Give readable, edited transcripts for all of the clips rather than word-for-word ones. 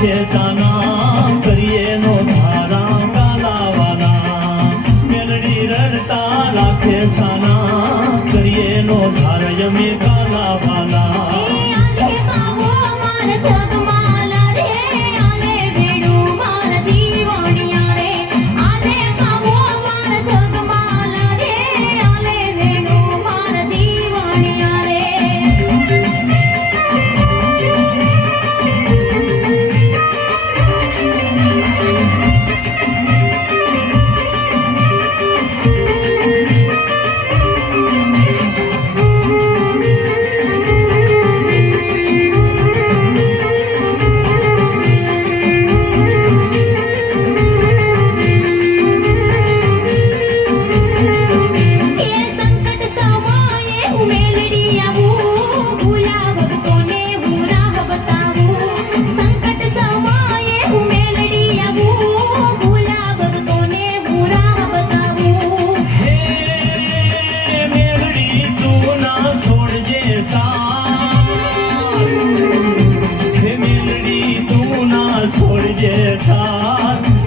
રાખે ચાના કરીએ નો ધારા કાલાવાલા મેલડી રડતા રાખે ચાના કરીએ નો ધારા અમે કાલાવાલા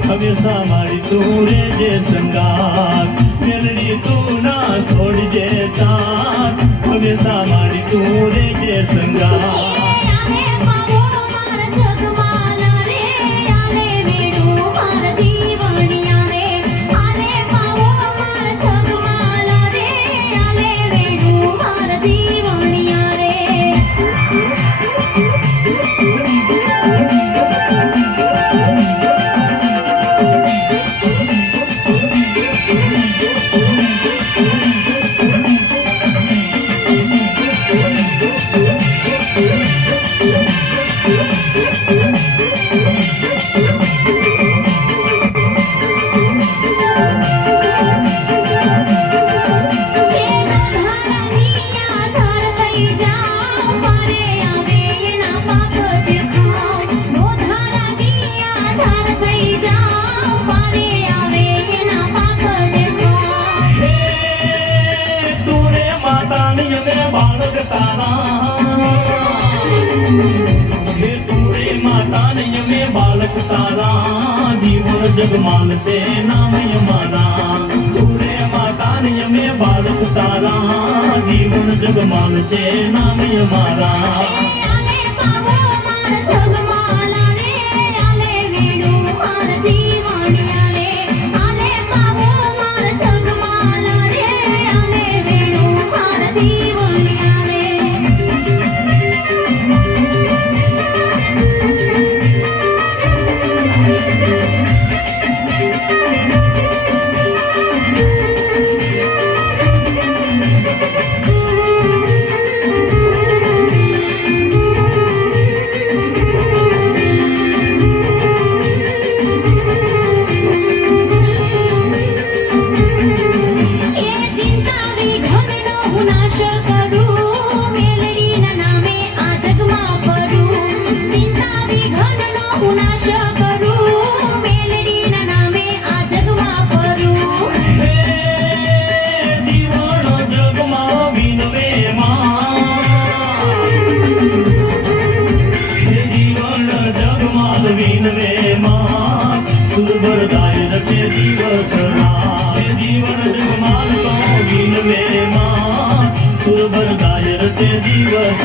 હંમેશા મારી તું રેજે સંગાત મેલડી તું ના છોડજે સાથ હંમેશા મારી તું રેજે સંગાત बालक तारा जीवन जगमाल से नाम यमाना तूरे माता में बालक तारा जीवन जगमाल से नाम यमारा जीवन जगमाल तो विनवे मां सुरबर दायर ते दिवस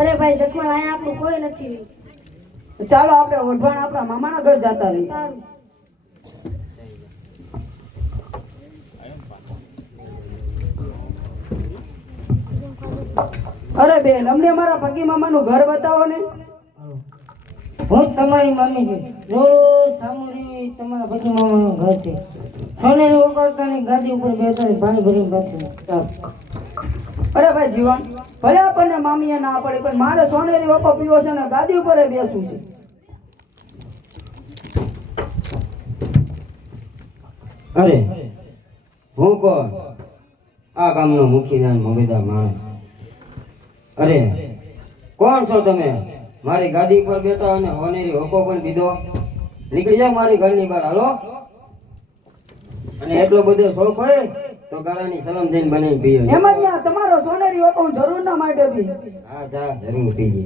અરે ભાઈ જખમા અહીંયા આપણું કોઈ નથી. ચાલો આપણે ઓઢવાણ આપણા મામાના ઘર જતા રહીએ. અરે બેન અમને મારા પગી મામાનું ઘર બતાવો ને. હું જ તમારી મામી છે. જોડો સામુરી તમારા પતિ મામાનું ઘર છે. સોનેરી વગાડતાની ગાદી ઉપર બેસાડી પાણી ભરીને રાખશે. અરે ભાઈ જીવન, ભલે આપણને મામીએ ના પડી, પણ મારે સોનેરી વકો પીવો છે ને ગાદી ઉપર બેસવું છે. અરે હું કોણ? આ ગામનો મુખીદાર મોભેદાર માણસ. અરે કોણ છો તમે? મારી ગાદી પર બેઠા અને હોનેરી હોકો પણ દીધો. નીકળી જાઓ મારી ઘરની બહાર, હાલો. અને એટલો બધો શોખ હોય તો ગાળાની સલમ જઈને બનાવીને પીઓ. એમ જ ના, તમારો સોનેરી વકો હું જરૂર ના માટે પી. હા જા, જરૂર પીજે.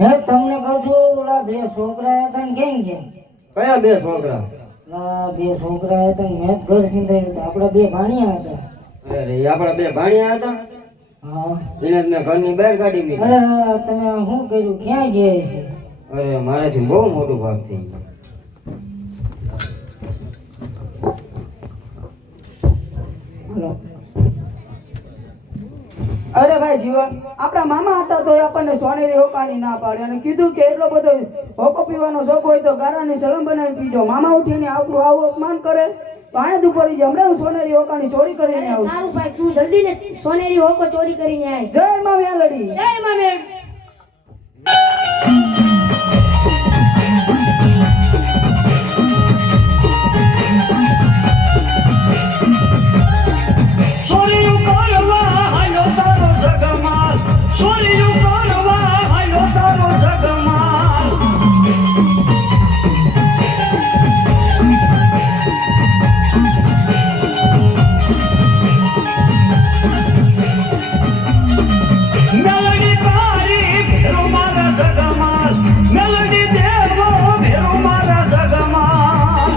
હે તમને કહું છું, ઓલા બે છોકરા હતા ને કેમ કેમ? કયા બે છોકરા? ઓલા બે છોકરા હતા ને મેં જ ઘર સિંધાયું હતું. આપણા બે ભાણિયા હતા. અરે એ આપણા બે ભાણિયા હતા. હા. એને જ મેં ઘરની બહાર કાઢી અરે દીધી. તમે શું કર્યું? ક્યાં ગયા છે? અરે મારાથી બહુ મોટું ભાગ થઈ ગયું. અરે ભાઈ જીવન, આપણા મામા હતા તો આપણને સોનેરી હોકાની ના પાડે અને કીધું કે એટલો બધો હોકો પીવાનો શોખ હોય તો ગારાની સળમ બનાવી પીજો. મામા ઉઠીને આપણું આવું અપમાન કરે તો આયા દુપરી જાય. હમણાં હું સોનેરી હોકાની ચોરી કરીને અરે આવું. સારું ભાઈ, તું જલ્દી ને સોનેરી હોકો ચોરી કરીને આય. જય માં વેલડી. જય મામેર. સોરીયું કરવા હાયો તારો જગમાલ, સોરીયું કરવા હાયો તારો જગમાલ. મેલડી તારી ભેરો મારા જગમાલ, મેલડી દેવો ભેરો મારા જગમાલ.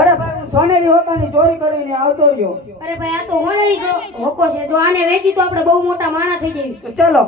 અરે ભાઈ, હું સોનેરી હોકાની ચોરી કરીને આવતો રહ્યો. અરે ભાઈ, આ તો હોનેરી હોકો છે. જો આને વેચી તો આપણે બહુ મોટા માણસ થઈ જઈએ. તો ચલો.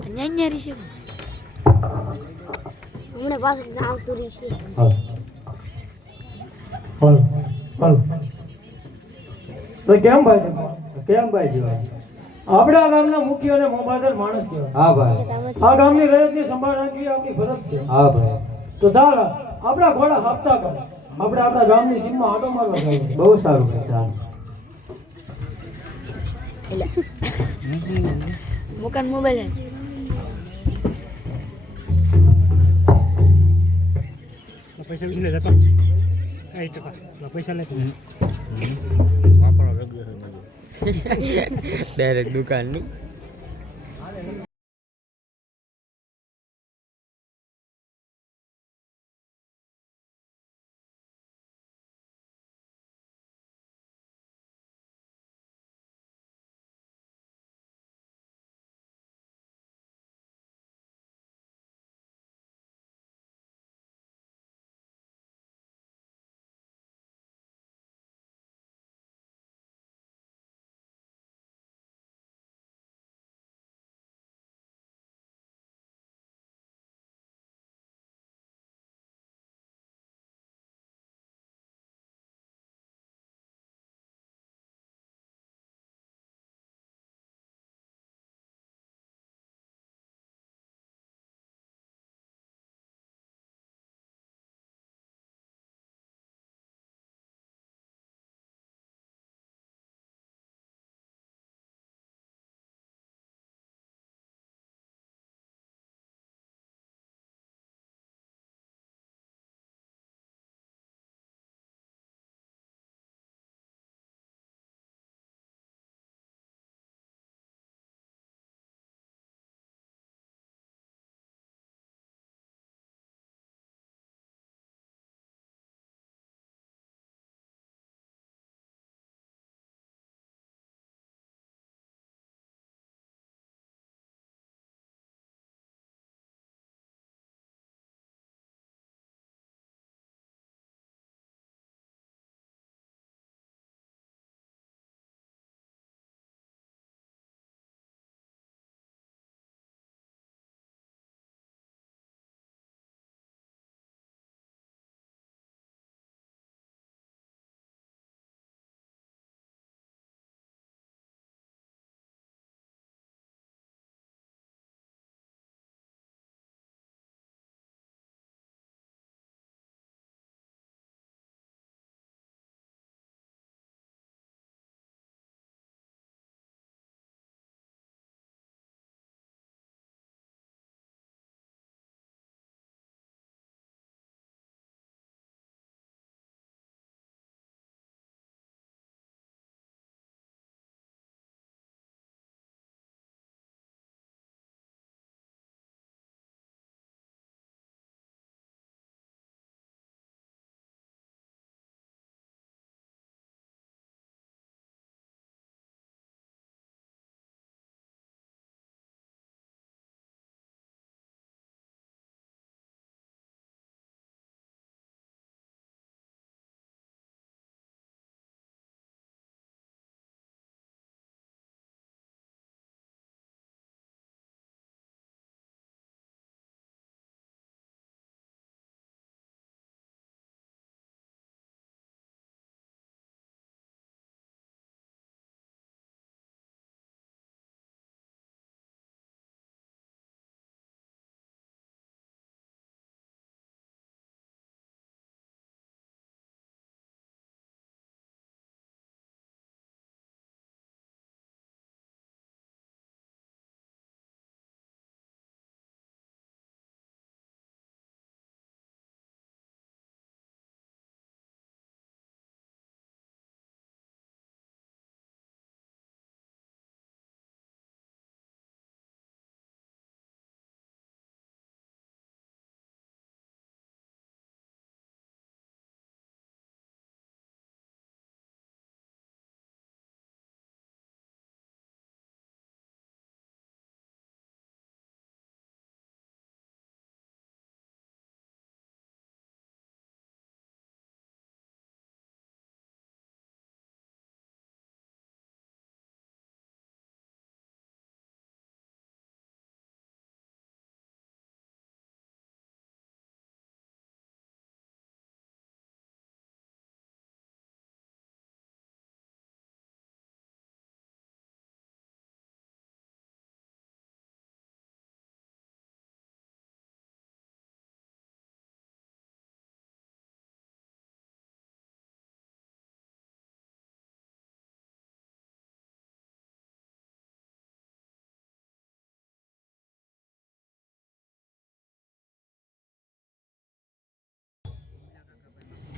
ન્યારી છે હમણે પાછું આવતું રહી છે હાલ હાલ તો કેમ ભાઈ તમે કેમ ભાઈ જીવા આપણા ગામના મુખ્ય અને મોભાદર માણસ કહેવાય હા ભાઈ આ ગામની રયતની સંભાળ રાખવી આપણી ફરજ છે હા ભાઈ તો ચાલ આપણા ઘોડા હાંકતા કરે આપણે આપણા ગામની સીમમાં આટો મારવા જઈએ બહુ સારું ભાઈ ચાલ મુકાન મોબાઈલ પૈસા લઈને જતા પૈસા નથી ડાયરેક્ટ દુકાનની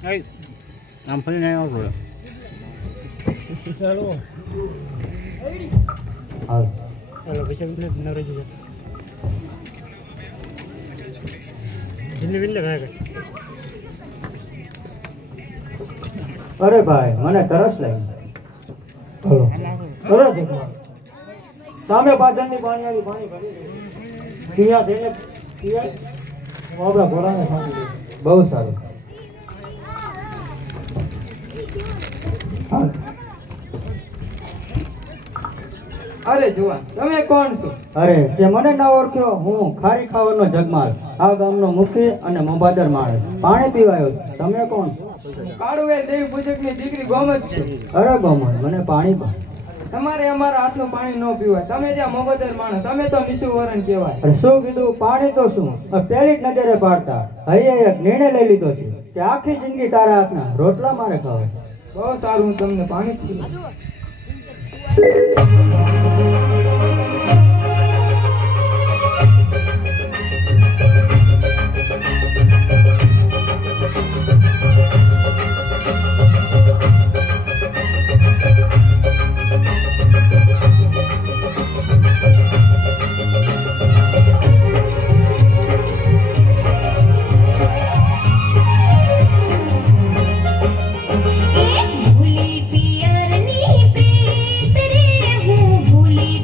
આમ ફરીને આવતો ચાલો હાલ ચાલો પૈસા વિલે ન રહી જાય દિલ્હી વિલે ભાઈ અરે ભાઈ મને તરસ લાગી હલો તરસ એકવાર સામે પાછળની પાણી ભરી દે પીયા થઈને પીયા હું આપણા ઘોડાને સાંભળી દઉં બહુ સારું હાલ. અરે જુવાન તમે કોણ છો અરે તે મને ના ઓળખ્યો હું ખારી ખાવાનો જગમાલ આ ગામનો મુખી અને મોભાદર માણસ પાણી પીવાયો છું. તમે કોણ છો કાળુએ દેવ પૂજકની દીકરી ગોમત છે અરે ગોમલ મને પાણી પા તમારે અમારા હાથનું પાણી ન પીવાય તમે ત્યાં મોગદર માણસ અમે તો નિશુ વરણ કહેવાય અરે શું કીધું પાણી તો શું પહેલી જ નજરે પાડતા હૈયે એક નિર્ણય લઈ લીધો છે કે આખી જિંદગી તારા હાથના રોટલા મારે ખાવા બહુ સારું હું તમને પાણી પીવું ભૂલી પિયરની પ્રીત રે હું ભૂલી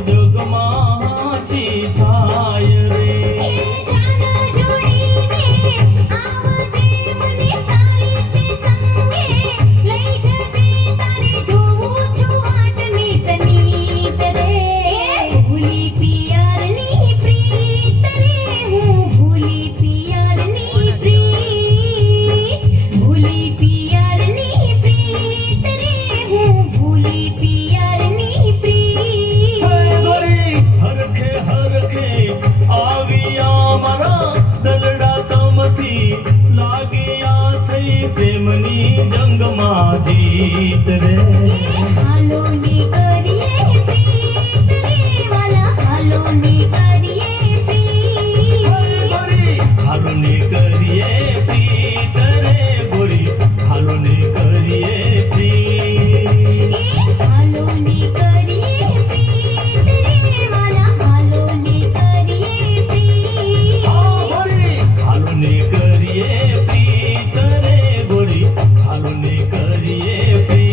જગમાં હાસી થાય રે જાન જોડીને આવજે મને તારી તે સંગે લઈ જજે તારે જોઉં છું વાટની તનીત રે ભૂલી પિયરની પ્રીત રે હું ભૂલી પિયરની પ્રીત ભૂલી પિયરની પ્રીત રે હું ભૂલી પિયરની પ્રીત ગોરી હરખે હરખે આવ્યા મારા દલડા તમથી લાગ્યા થઈ પ્રેમની જંગમાં જીત રે હાલો ને કરીએ પ્રીત રે વાલા હાલો ને કરીએ પ્રીત ગોરી હાલો ને કરીએ પ્રીત રે ગોરી હાલો ને કરીએ પ્રીત હાલો ને કરીએ પ્રીત રે વાલા હાલો ને કરીએ પ્રીત ગોરી હાલો ને કરીએ પ્રીત રે ગોરી હાલો ને કરીએ પ્રીત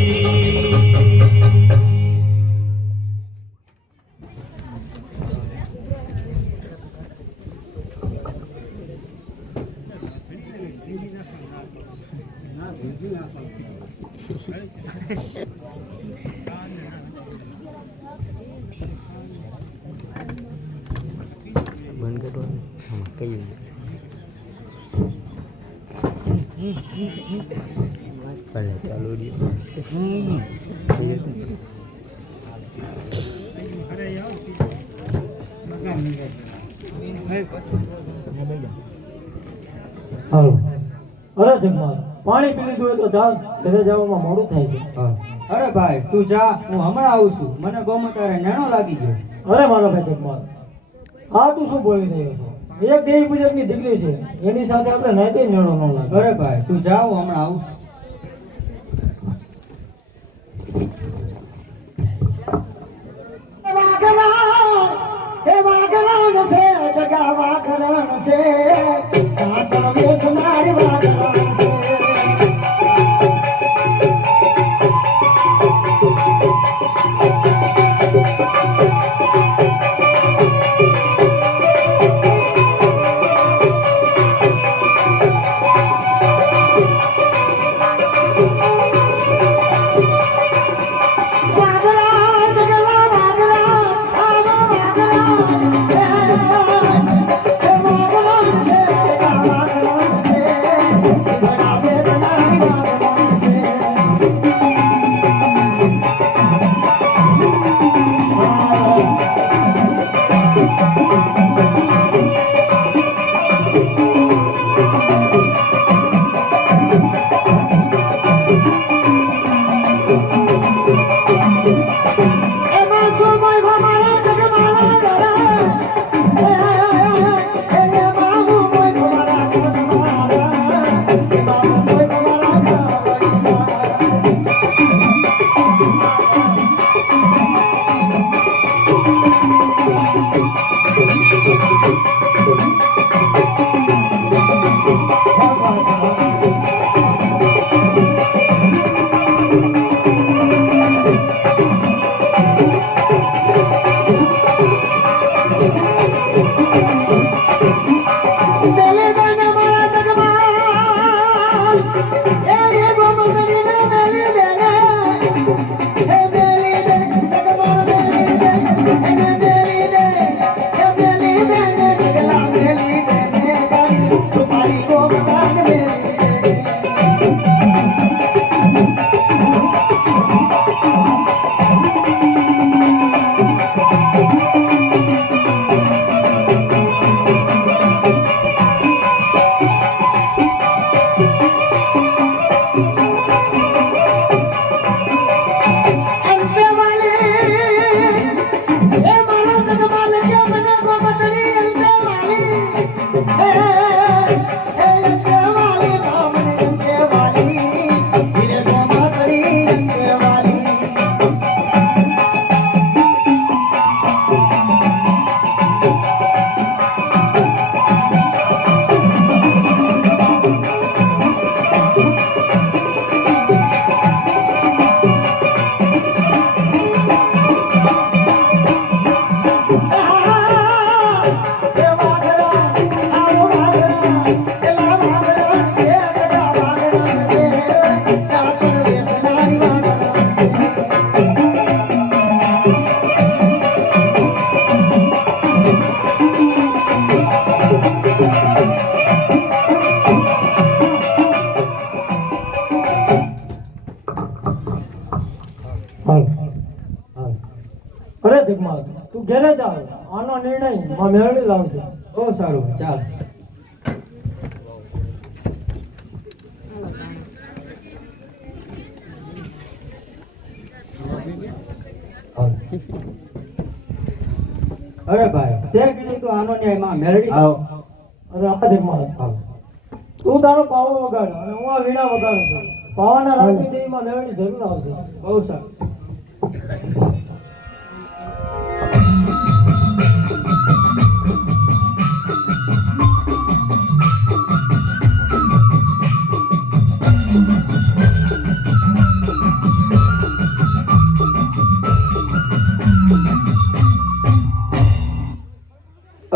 હાલો અરે જગમાલ પાણી પી લીધું હોય તો ચાલ ઘરે જવામાં મોડું થાય છે અરે ભાઈ તું જા હું હમણાં આવું છું મને ગમે તારે નેણો લાગી ગયો અરે મારો ભાઈ જગમાલ આ તું શું બોલી રહ્યો છે એક દેવી પૂજકની દીકરી છે એની સાથે આપણે નાતે મેળો ન લાગે અરે ભાઈ તું જા હું હમણાં આવું છું જગમાલ તું ઘેરે જા આનો નિર્ણય માં મેળવી લાવશે બહુ સારું ચાલ અરે ભાઈ તે કીધું તું આનો ન્યાય માં મેળવી અરે આ જગમાલ તું તારો પાવો વગાડ અને હું આ વીણા વગાડું છું પાવાના રાખી દેવીમાં મેળવી જરૂર આવશે બહુ સારું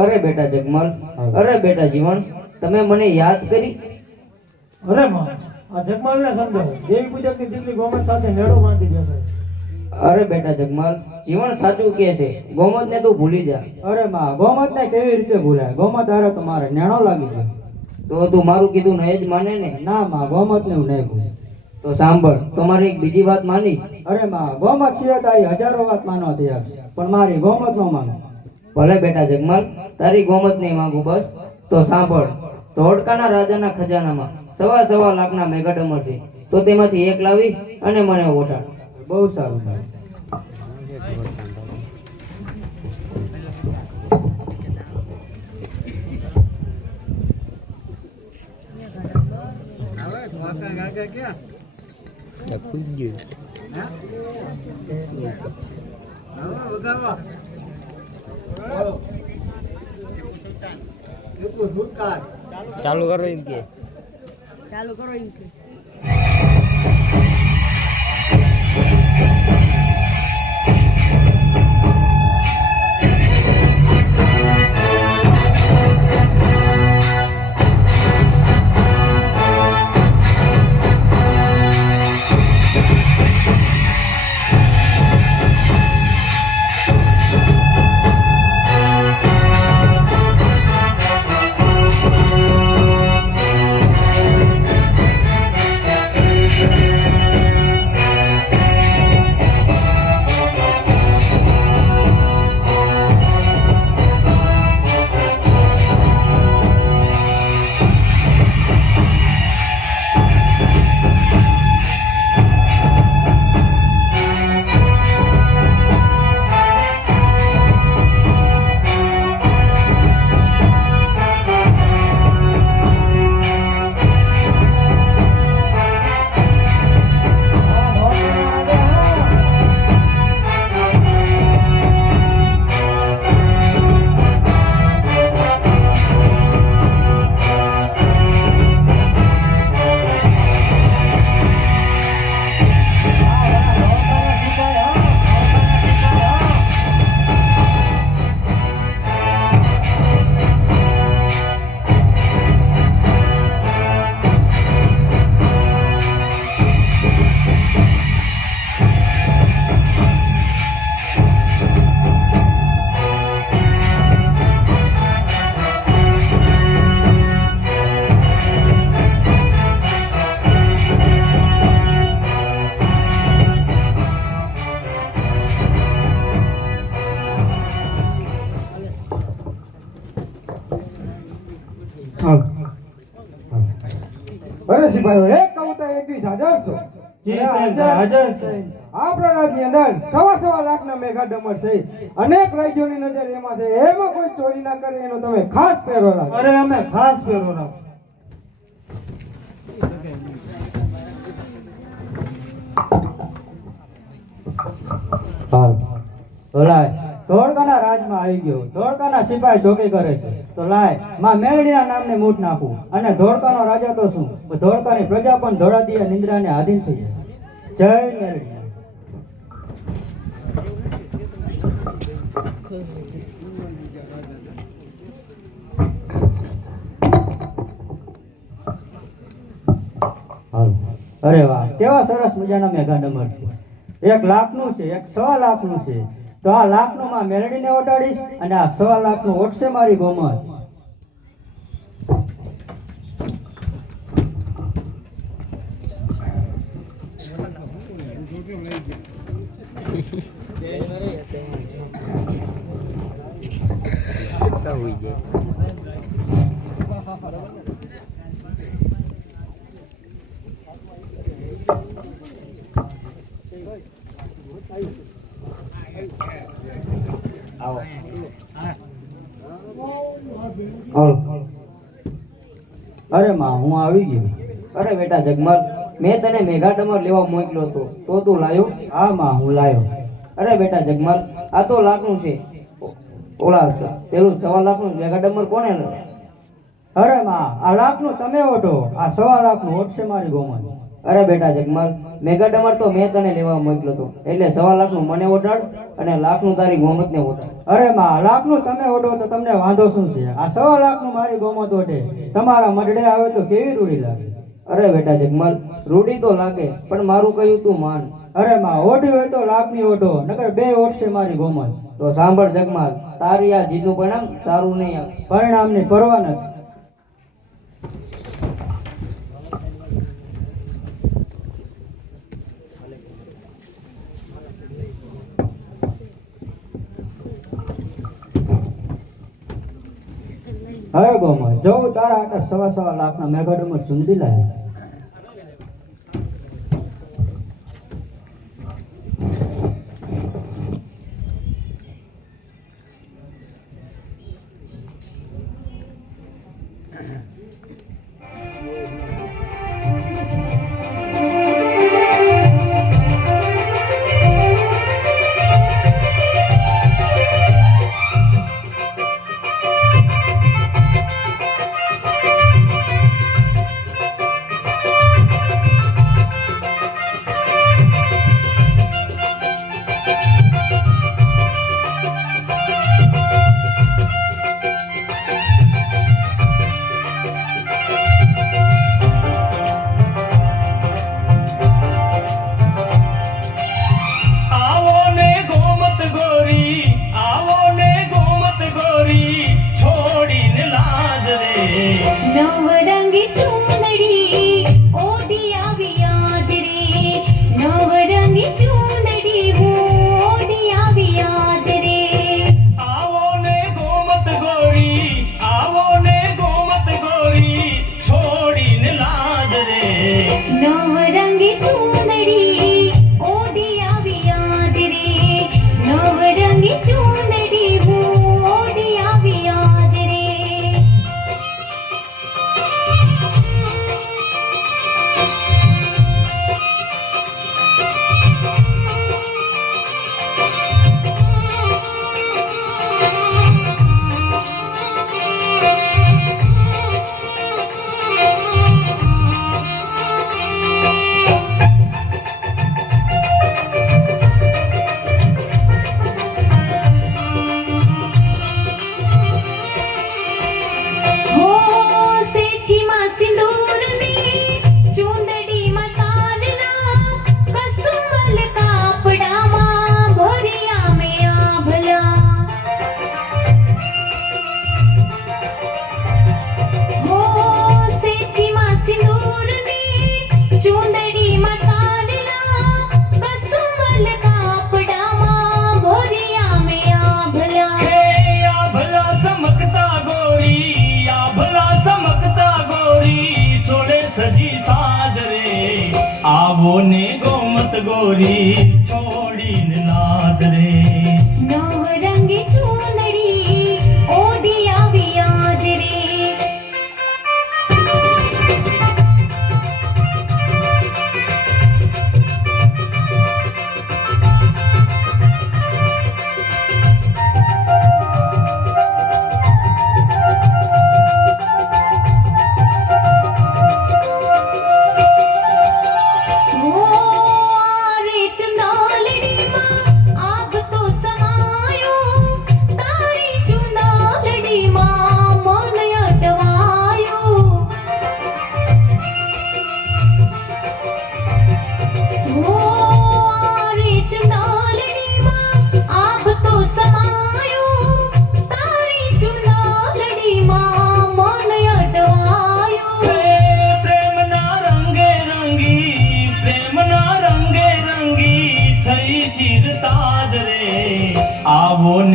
અરે બેટા જગમાલ, અરે બેટા જીવન, તમે મને યાદ કરી? અરે માં આ જગમાલને સમજાવો દેવી પૂજકની દીકરી ગોમત સાથે મેળો બાંધી જતો અરે બેટા જગમાલ, જીવન સાચું કહે છે, ગોમતને તું ભૂલી જા. અરે માં ગોમત ને કેવી રીતે ભૂલાય ગોમત હારે તો મારે નેણો લાગી ગયો તો તું મારું કીધું નહીં જ માને ને? ના માં ગોમત ને હું નહીં ભૂલે તો સાંભળ, તમારી એક બીજી વાત માનીશ. અરે માં ગોમત સિવાય તારી હજારો વાત માનવા તૈયાર છે પણ મારી ગોમત નો માનો ભલે બેટા જગમાલ, તારી ગોમત નહીં માંગુ બસ. તો સાંભળ, ધોળકાના રાજાના ખજાનામાં 1.25 લાખના મેઘાડમર છે, તો તેમાંથી એક લાવી અને મને ઓઢાડ. બહુ સારું સારું ચાલુ કરો એમ કે અરે સિપાહીઓ એક કવિતા 21,000 આપણા રાજ્યની અંદર 1.25 લાખના મેઘાડમર છે અનેક રાજ્યોની નજર એમાં છે એમાં કોઈ ચોરી ના કરે એનો તમે ખાસ પહેરો રાખો અરે અમે ખાસ પહેરો રાખ ધોળકાના રાજમાં આવી ગયો ધોળકાના સિપાહી ચોકી કરે છે તો લાય માં મેલડીના નામને મૂઠ નાખું અને ધોળકાનો રાજા તો શું ધોળકાની પ્રજા પણ ધોળાદીયા નિંદ્રાને આધીન થઈ જાય જય મેલડી અરે વાહ કેવા સરસ મજાના મેઘાડમર છે 1 લાખનું છે 1.25 લાખનું છે તો આ લાખનું માં મેલડીને ઓટાડીશ અને આ 1.25 લાખનું ઓટશે મારી ગોમત હાલો. અરે માં હું આવી ગયો. અરે બેટા જગમલ, મેં તને મેઘા ડમર લેવા મોકલ્યો હતો, તો તું લાયો? હા માં હું લાયો. અરે બેટા જગમલ, આ તો લાખનું છે. ઓલા પેલું 1.25 લાખનું મેઘા ડમર કોને લે? અરે માં આ લાખનું તમે ઓઢો, આ 1.25 લાખનું ઓઢશે મારી ગોમાં. અરે બેટા જગમલ, મેઘા ડમર તો મેં તને લેવા મોકલ્યો હતો, એટલે 1.25 લાખનું મને ઓઢાડ અને લાખનું તારી ગોમતને ઓઢાડ. અરે માં લાખનું તમે ઓઢો તો તમને વાંધો શું છે? આ 1.25 લાખનું મારી ગોમાં ઓઢે, તમારા મઢડે આવે તો કેવી રૂડી લાગે? અરે બેટા જગમલ, રૂડી તો લાગે, પણ મારું કહ્યું તું માન. અરે માં ઓઢી હોય તો લાખની ઓઢો, નકર બે ઓઢશે મારી ગોમાં. તો સાંભળ જગમલ, તારી આ જીતનું પરિણામ સારું નહીં આવે. પરિણામની પરવા નથી. અરે ગોમાં જવું તારા આટા 1.25 લાખના મેઘાડમર ચુંદી લાવે.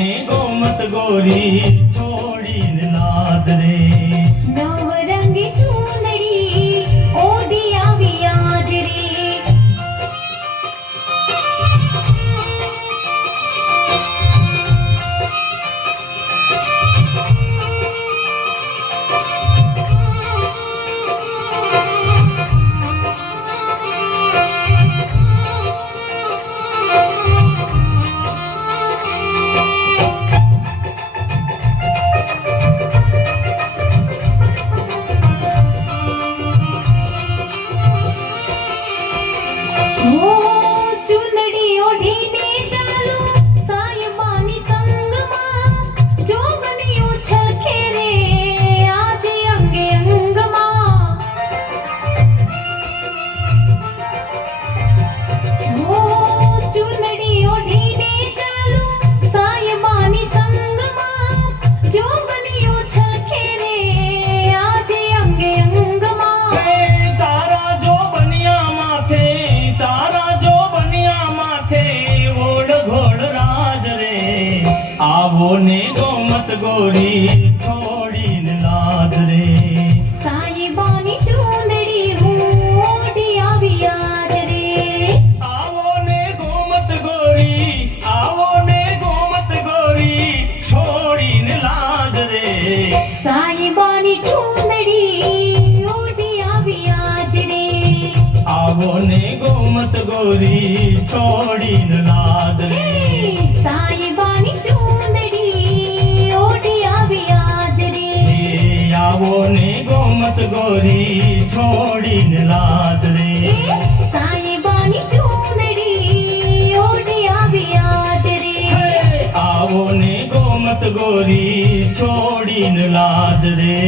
ને ગોમત ગોરી છોડીને લાજ રે નવરંગી ચૂંદડી ઓઢી આવી આજ રે ઓ ચૂંદડી ઓઢીને ચાલો સાયબાની સંગમાં જોગણીઓ છલકે રે આજે અંગે અંગમાં ઓ ચૂંદડી ઓઢીને ચાલો સાયબાની સંગમાં જોગણીઓ છલકે રે આજે અંગે અંગમાં તારા જો બનિયા માથે ઓડ ઘોડ રાજ રે આવો ને ગોમત ગોરી છોડીને લાજ રે સાયબાની ચૂંદડી હું ઓઢી આવી આજ રે આવો ને ગોમત ગોરી છોડીને લાજ રે સાયબાની ચૂંદડી ઓઢી આવી આજ રે આવો ને ગોમત ગોરી છોડીને લાજ રે સાયબાની ચૂંદડી ઓઢી આવી આજ રે આવો ને ગોમત ગોરી છોડીને લાજ રે સાયબાની ચૂંદડી ઓઢી આવી આજ રે આવો ને ગોમત ગોરી છોડીને લાજ રે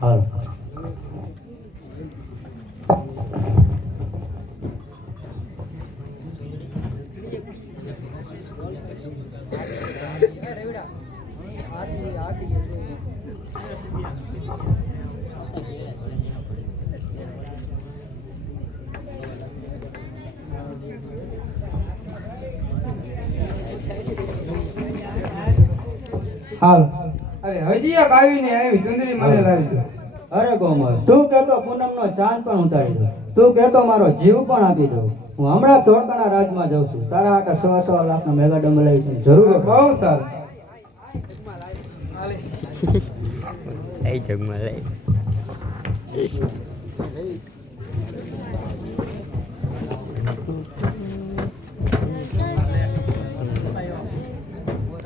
હાલ હાલ અરે હજી એક આવીને આવી ચુંદડી મને લાવી દો. અરે કોમલ તું કહેતો પૂનમનો ચાંદ પણ ઉતારી દો તું કહેતો મારો જીવ પણ આપી દઉં હું હમણાં ધોળકાના રાજમાં જાઉં છું તારા હાટે 1.25 લાખનો મેગા ડંબ લઈ છું જરૂર બહુ સારું. એ જગમાં લઈ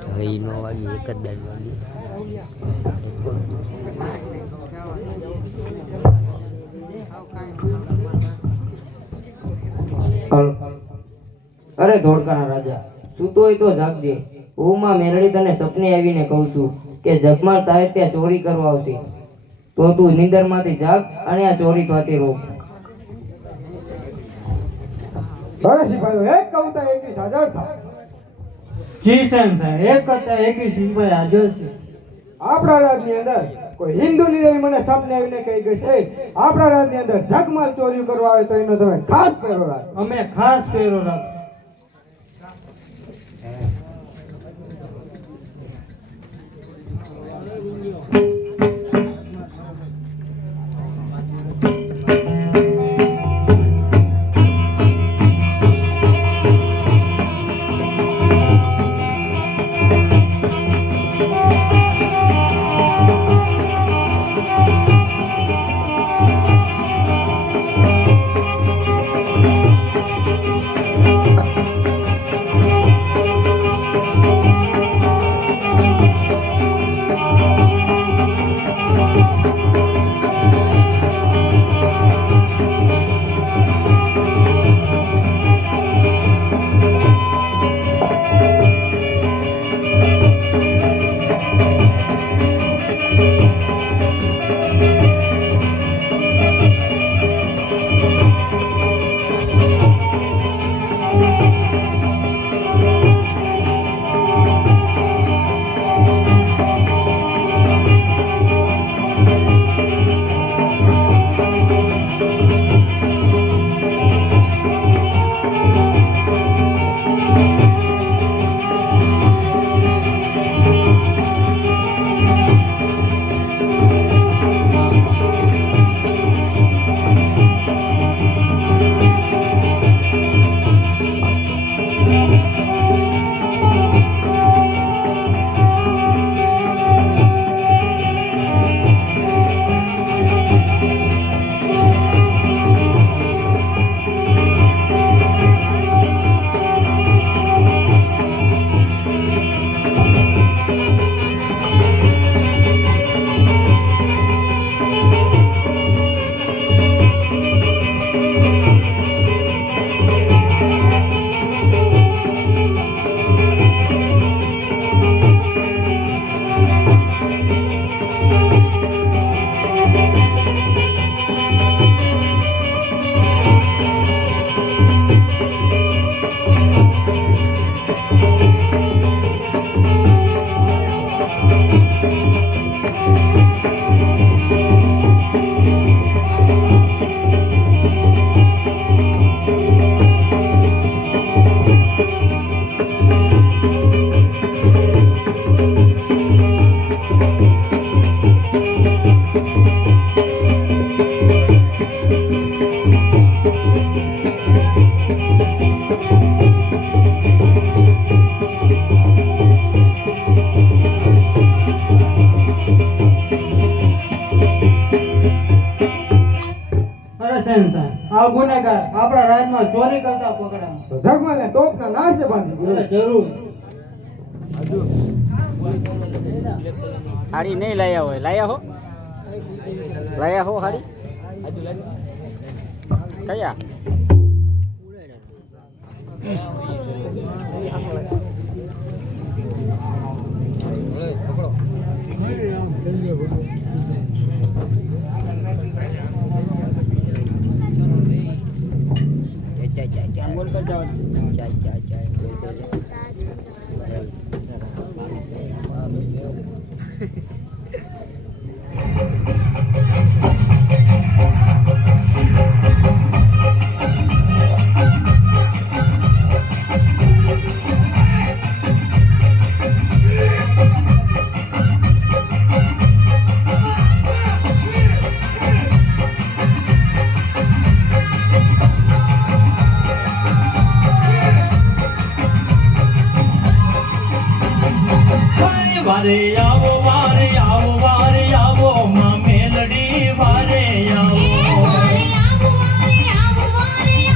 હવે ઈ નો વાગી એક જ દાડ વાગી અરે ધોળકાના રાજા સૂતો હોય તો જાગજે હું માં મેરડી તને સપને આવીને કહું છું કે જગમાલ તારે ત્યાં ચોરી કરવા આવશે તો તું નીંદરમાંથી જાગ અને આ ચોરી થતી રોક અરે સિપાહીઓ એક કવિતા 21,000 થાય જી સાહેબ એક કરતા 21 સિપાઈ હાજર છે આપણા રાજની અંદર કોઈ હિન્દુની દેવી મને સપને આવીને કહી ગઈ છે આપણા રાજની અંદર જગમાલ ચોરી કરવા આવે તો એનો તમે ખાસ પહેરો રાખ અમે ખાસ પહેરો રાખ અરે શહેનશાહ, આ ગુનેગાર આપણા રાજમાં ચોરી કરતા પકડાયા. તો જગમાલે તોપના નાશ છે પાછી. અરે જરૂર. હાડી નહીં લાયા હોય લાયા હો હાડી કયા વારે આવો વારે આવો વારે આવો માં મેલડી વારે આવો વારે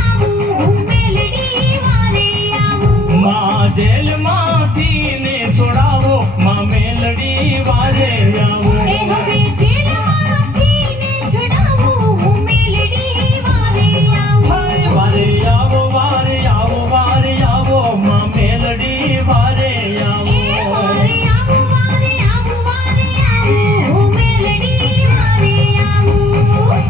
આવું મેલડી વારે આવું માં જેલમાંથી ને છોડાવો માં મેલડી વારે આવો એ હવે જેલમાંથી ને છોડાવું મેલડી વારે આવું હાય વારે આવો વારે આવો વારે આવો માં મેલડી વારે આવો વારે આવું મેલડી વારે આવું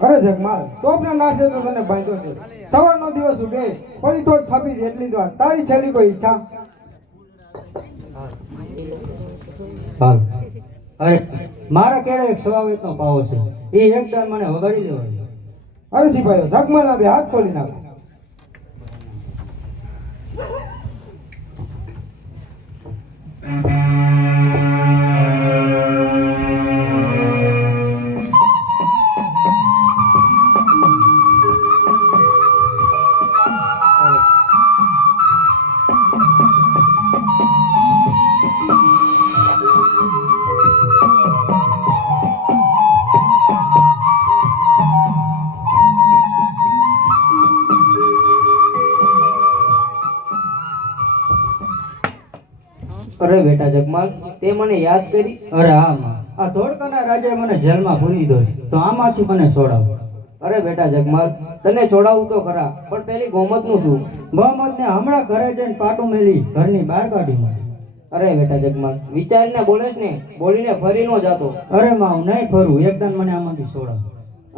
અરે જગમાલ તોપના નાશે તો તને બાંધ્યો છે સવારનો દિવસ ઉગે પડી તો જ છાપી છે એટલી જ વાર તારી છેલ્લી કોઈ ઈચ્છા હાલ અરે મારા કેળે એક સ્વાવેતનો પાવો છે એ એકદમ મને વગાડી લેવાનો. અરે સિપાહીઓ જગમાલના બે હાથ ખોલી નાખ. અરે બેટા જગમાલ તે મને યાદ કરી. અરે હા માં, આ ધોળકાના રાજાએ મને જેલમાં પૂરી દીધો છે તો આમાંથી મને છોડાવો. અરે બેટા જગમાલ તને છોડાવું તો ખરા પણ પેલી ગોમતનું શું? ગોમતને હમણાં ઘરે જઈને પાટું મેલી ઘરની બહાર કાઢી મને. અરે બેટા જગમાલ વિચારીને બોલેશ ને, બોલીને ફરી નો જાતો. અરે માં હું નહીં ફરું, એકદમ મને આમાંથી છોડાવો.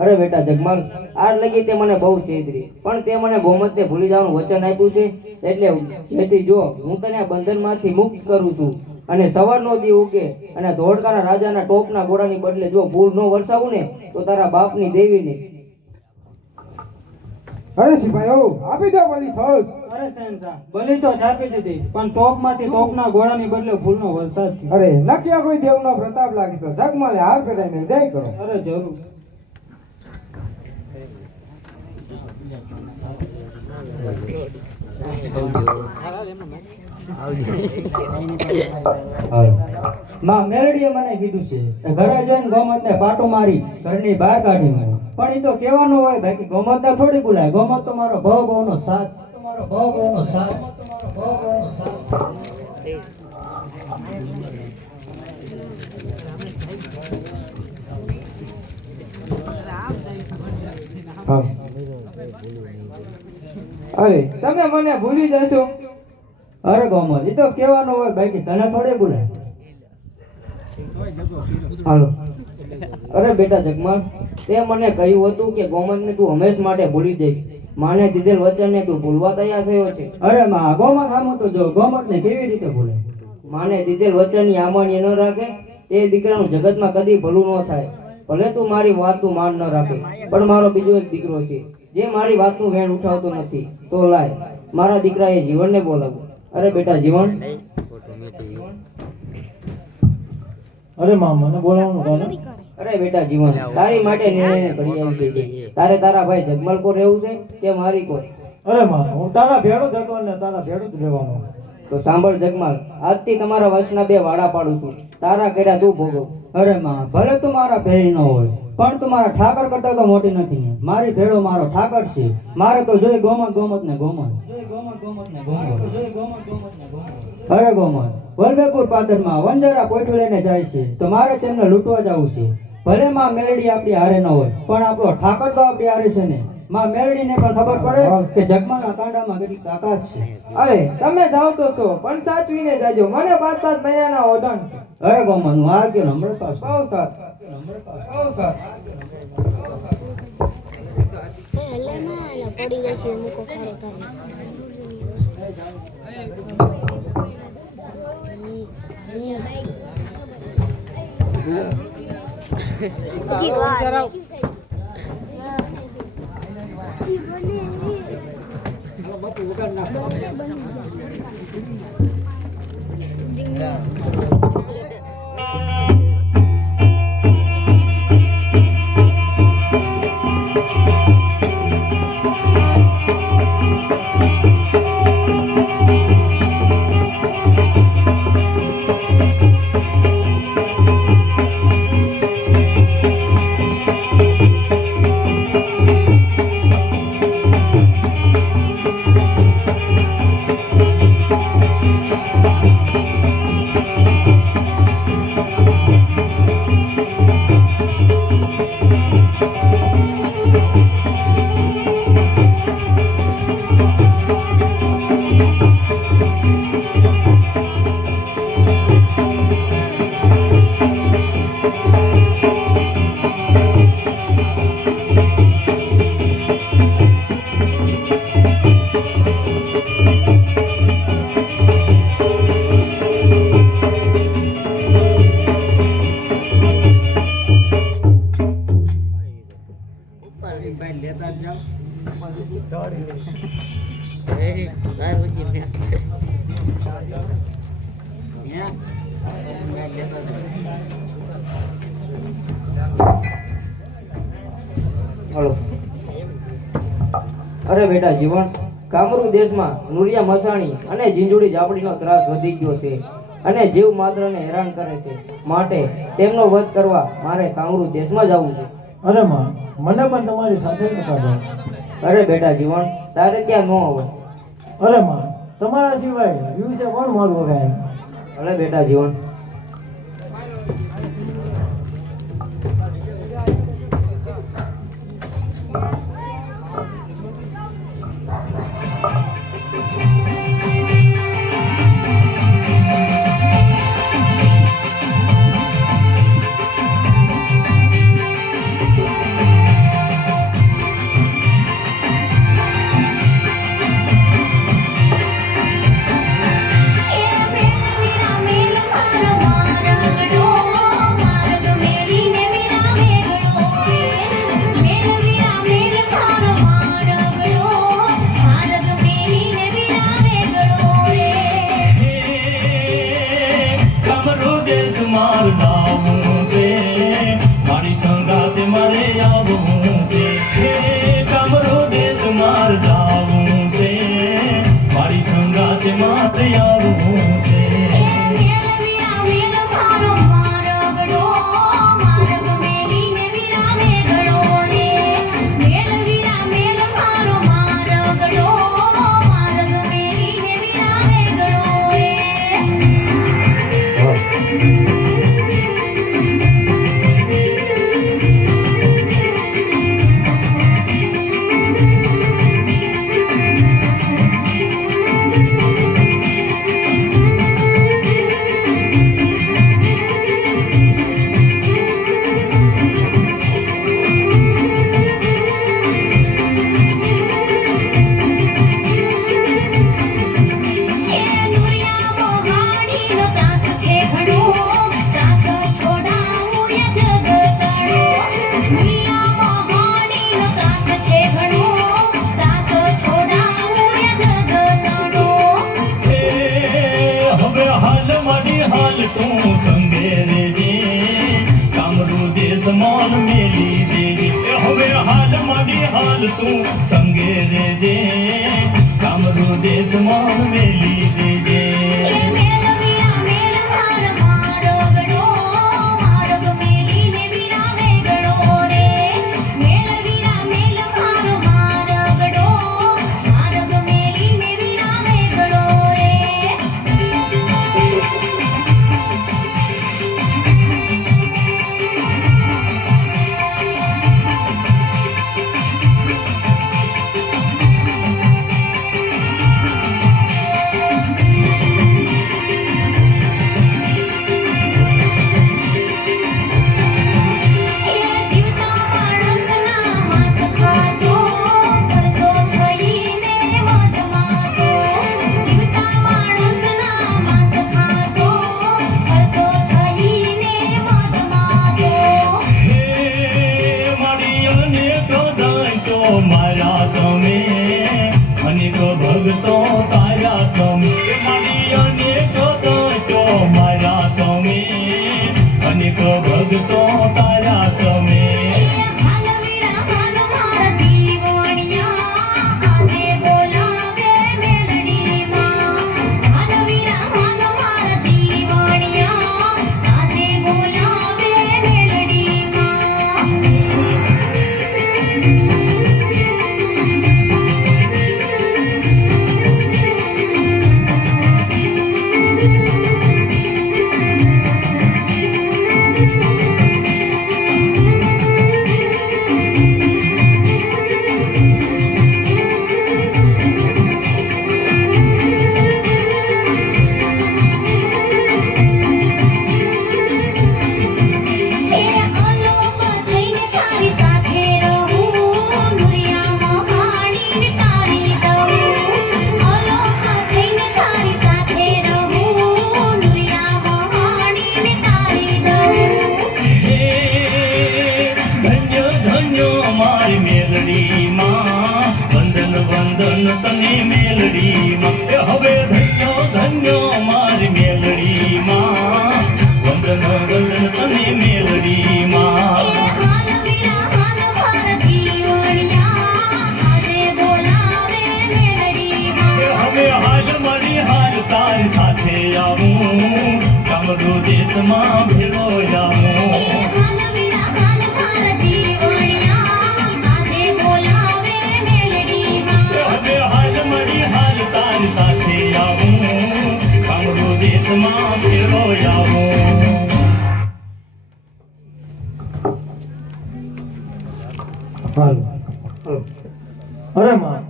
અરે બેટા જગમાલ આજ લગી તે મને બહુ છેતરી પણ તે મને ગોમતને ભૂલી જવાનું વચન આપ્યું છે એટલે જેથી જો હું તને આ બંધનમાંથી મુક્ત કરું છું અને સવારનો દી ઉગે અને ધોળકાના રાજાના ટોપના ઘોડાની બદલે જો ફૂલ ન વરસાવું ને તો તારા બાપની દેવીને. અરે સિપાહીઓ આપી દો બલી થોસ. અરે શહેનશાહ બલી તો છાપી દીધી પણ તોપમાંથી તોપના ઘોડાની બદલે ફૂલનો વરસાદ થયો. અરે નક્યા કોઈ દેવનો પ્રતાપ લાગી તો જગમાલે હાર પહેરાઈને દય કરો. અરે જરૂર. માં મેરડીએ મને કીધું છે કે ઘરે જઈને ગોમતને પાટો મારી ઘરની બહાર કાઢી મને, પણ એ તો કહેવાનું હોય બાકી ગોમતને થોડી બોલાય. ગોમત તો મારો ભવનો સાથ, તમારો ભવનો સાથ, તમારો ભવનો સાથ. અરે તમે મને ભૂલી જશો. અરે ગોમત એ તો કહેવાનું હોય બાકી તને થોડી બોલાય. હાલો. અરે બેટા જગમાલ તે મને કહ્યું હતું કે ગોમતને તું હંમેશ માટે ભૂલી જઈશ. માને દીધેલ વચનને તું ભૂલવા તૈયાર થયો છે. અરે માં ગોમત આમ તો જો ગોમતને કેવી રીતે ભૂલે. માને દીધેલ વચનની આમાન્ય ન રાખે તે દીકરાનું જગતમાં કદી ભલું ન થાય. ભલે તું મારી વાતનું માન ન રાખે પણ મારો બીજો એક દીકરો છે જે મારી વાતનું વેણ ઉઠાવતો નથી. તો લાય મારા દીકરાએ જીવનને બોલાવું. અરે બેટા જીવન. અરે માં મને બોલાવવાનું કાલે. અરે બેટા જીવન તારી માટે નિર્ણય કરી આવી છે. તારે તારા ભાઈ જગમલ કો રહેવું છે કે મારી કો? અરે માં હું તારા ભેડો જ હતો ને તારા ભેડો જ રહેવાનો. તો સાંભળ જગમાલ આજથી તમારા વંશના 2 વાડા પાડું છું. તારા કર્યા તું ભોગવ. અરે માં ભલે તું મારા ભેરી ન હોય પણ તું મારા ઠાકર કરતા તો મોટી નથી ને. મારી ભેડો મારો ઠાકર છે. મારે તો જોઈ ગોમત ગોમત ને ગોમત. અરે ગોમત વલભીપુર પાદરમાં વંજારા પોઈઠું લઈને જાય છે તો મારે તેમને લૂંટવા જવું છે. ભલે માં મેરડી આપણી હારે ન હોય પણ આપણો ઠાકર તો આપણી હારે છે ને. માં મેરડીને પણ ખબર પડે કે જગમાના કાંડામાં કેટલી તાકાત છે. અરે તમે જાઓ તો છો પણ સાચવીને જાજો. મને 5 મહિનાના ઓઢણ છે. અરે ગોમત હું આ ગયો હમણાં પાછો. બહુ સારું બહુ સારું. પડી જશે મૂકો ખાડો તારે. હલો. અરે બેટા જીવન, કામરૂ દેશમાં નુરિયા મસાણી અને ઝીંઝુડી ઝાપડીનો ત્રાસ વધી ગયો છે અને જીવ માત્રને હેરાન કરે છે. માટે તેમનો વધ કરવા મારે કામરૂ દેશમાં જવું છે. અરે માં, મને પણ તમારી સાથે નતા જાવ. અરે બેટા જીવન, તારે ત્યાં ન આવે. અરે માં, તમારા સિવાય દિવસે કોણ મારું વગાય? અરે બેટા જીવન. કામરૂ દેશ માર જાવું છે, મારી સંગાતે મારે આવવું છે. હે કામરૂ દેશ માર જાવું છે, મારી સંગાતે મારે આવવું છે. હાલ તું સંગે રેજે, કામરૂ દેશ મોન મેલી દેજે. હવે હાલ મારી હાલ તું સંગે રેજે, કામરૂ દેશ મોન મેલી દેજે. મારા તમે અનેક ભક્તો તારા તમે, મારી અનેક તો મારા તમે, અનેક ભક્તો તારા તમે. ફેરો આવું હાલ વિના હાલ મારા જીવણિયા આજે બોલાવે મેલડીમાં હવે હાલ મળી હાલ તારી સાથે આવું કામરૂ દેશમાં ફેરો આવું હાલો અરે માં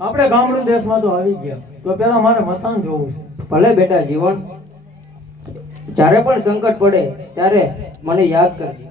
આપણે ગામડું દેશમાં તો આવી ગયા તો પેલા મારે મસાન જોવું છે ભલે બેટા જીવન, જ્યારે પણ સંકટ પડે ત્યારે મને યાદ કરજે.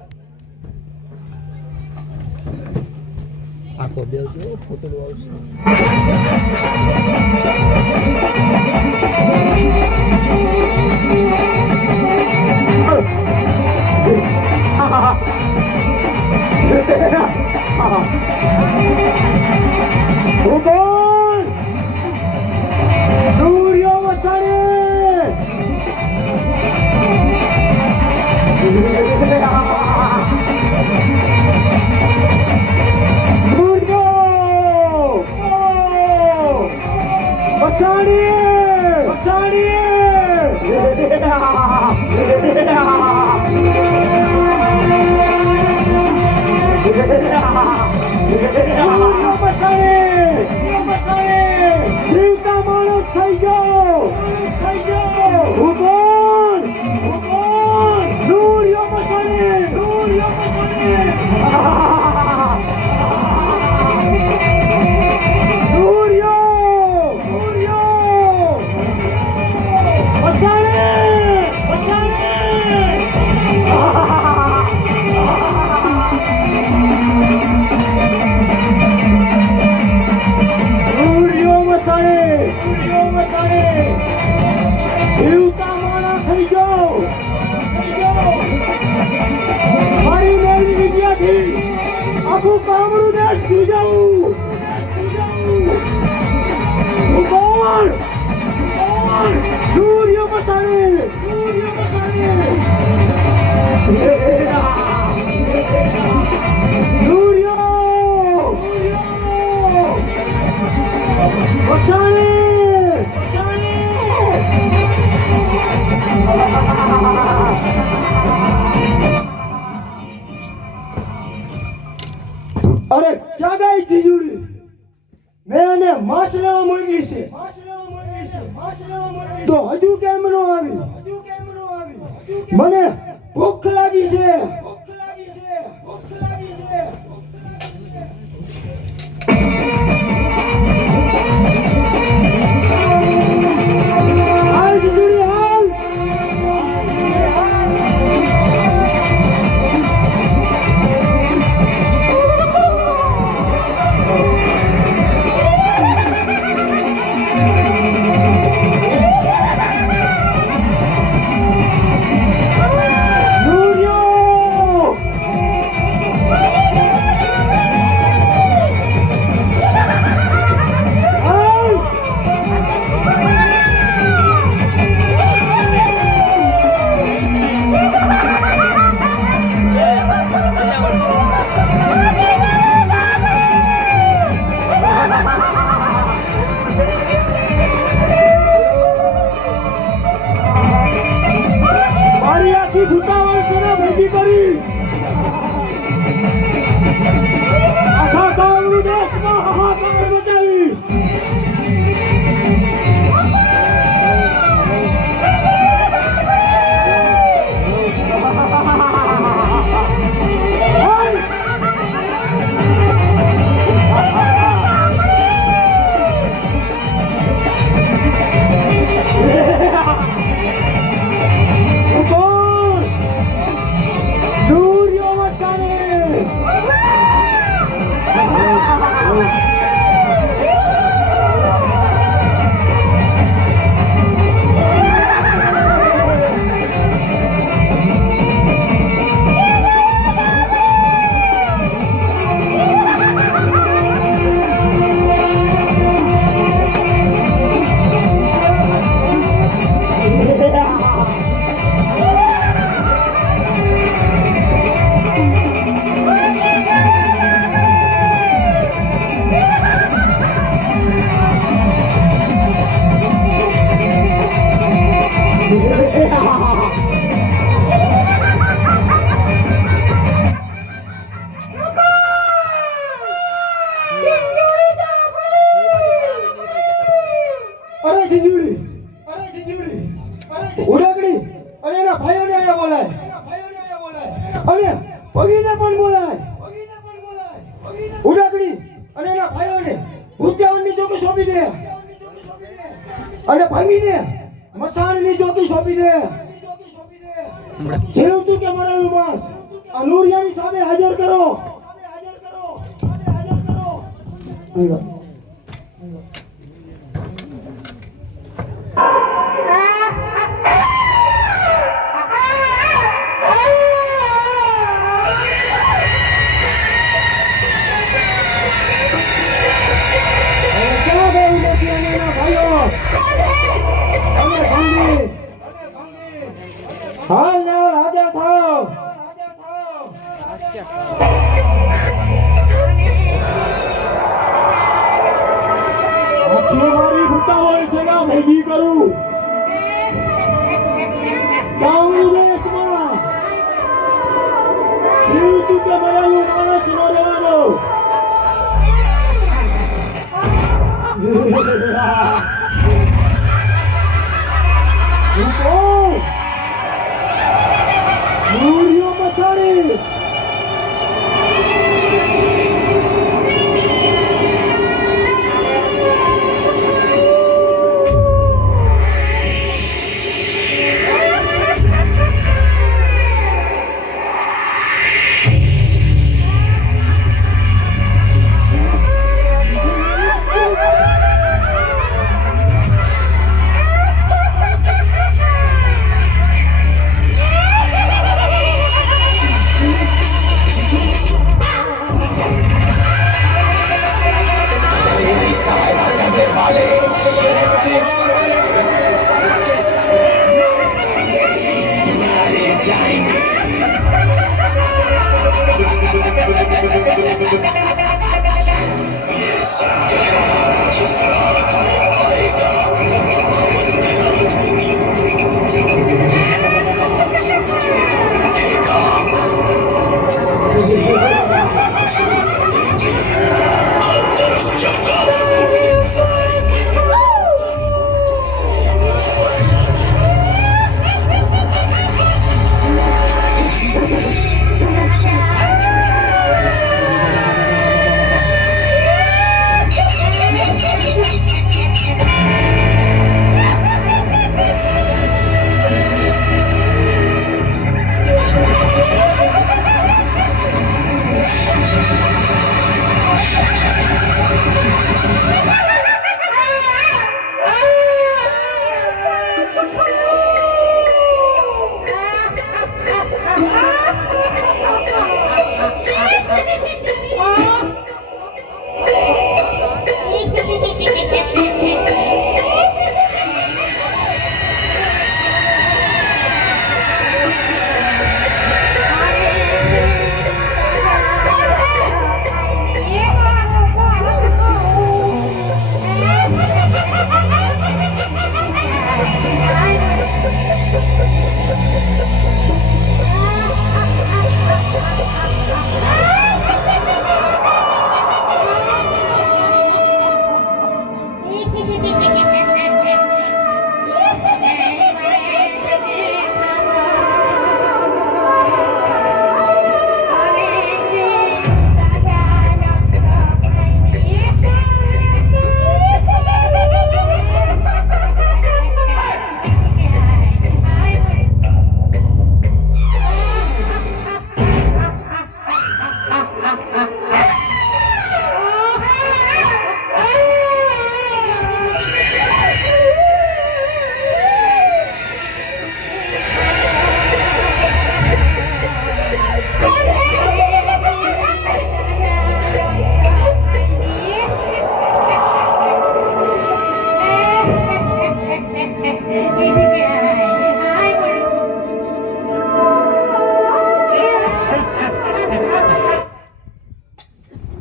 અરે ક્યાં ગઈ તિજોરી? મેં એને માસ લેવા મોકલી છે તો હજુ કેમ નો આવી? મને ભૂખ લાગી છે. હાલ તિજોરી હાલ. અને પગીને પણ બોલાય. ઉડાકડી અને એના ભાઈઓને ઉદ્યાનની ચોકી સોંપી દે અને ભાંગીને મસાણની ચોકી સોંપી દે. જીવતું કે મરેલું માસ આ નુરિયાની સામે હાજર કરો. ક્યાં ગઈ નથી અને એના ભાઈઓ અને ભાંગી હાલ ને હાલ હાજર થાવ. આખી મારી ભૂતાવળ સેના ભેગી કરું ગામડી દેશમાં જીવતું કે મરેલું માણસ ન રહેવાનો. Murio Masari.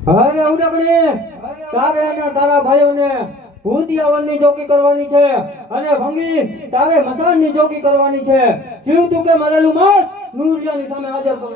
અરે ઉડાકડી તારે અને તારા ભાઈઓને ભૂતિયાવનની ચોકી કરવાની છે અને ભંગી તારે મસાણની ચોકી કરવાની છે. જીવતું કે મરેલું માસ નુરિયાની સામે હાજર કરો.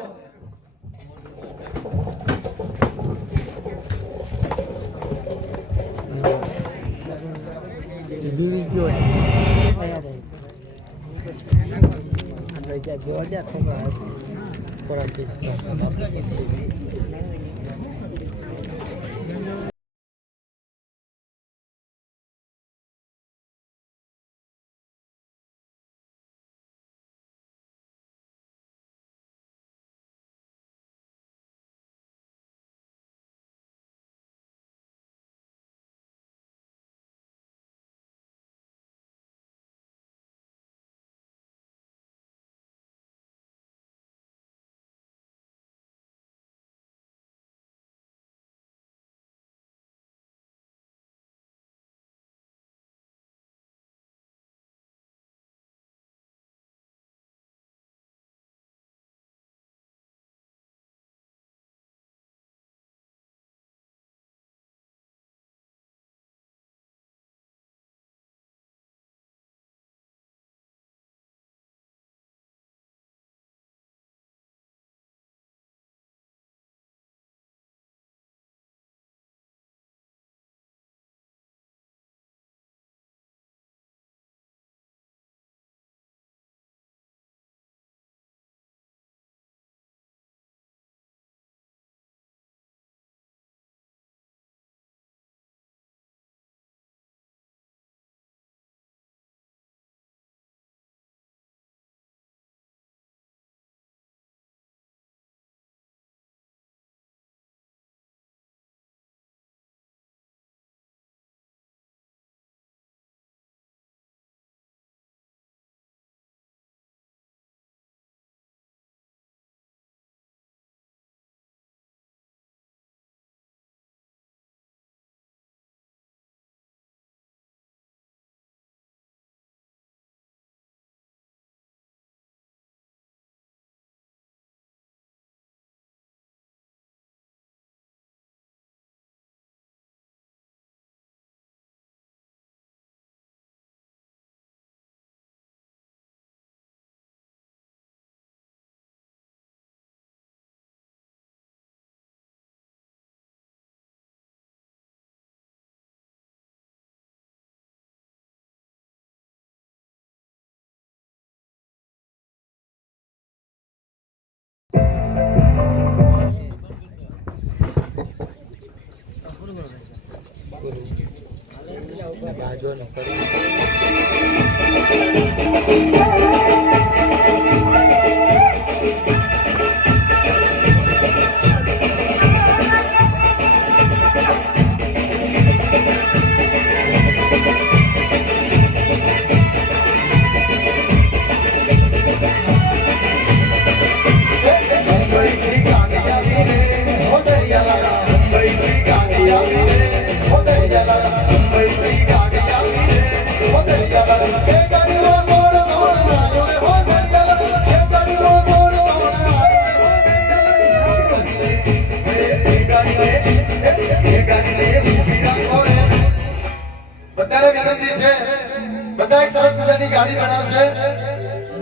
બધા એક સરસ મજાની ગાડી બનાવશે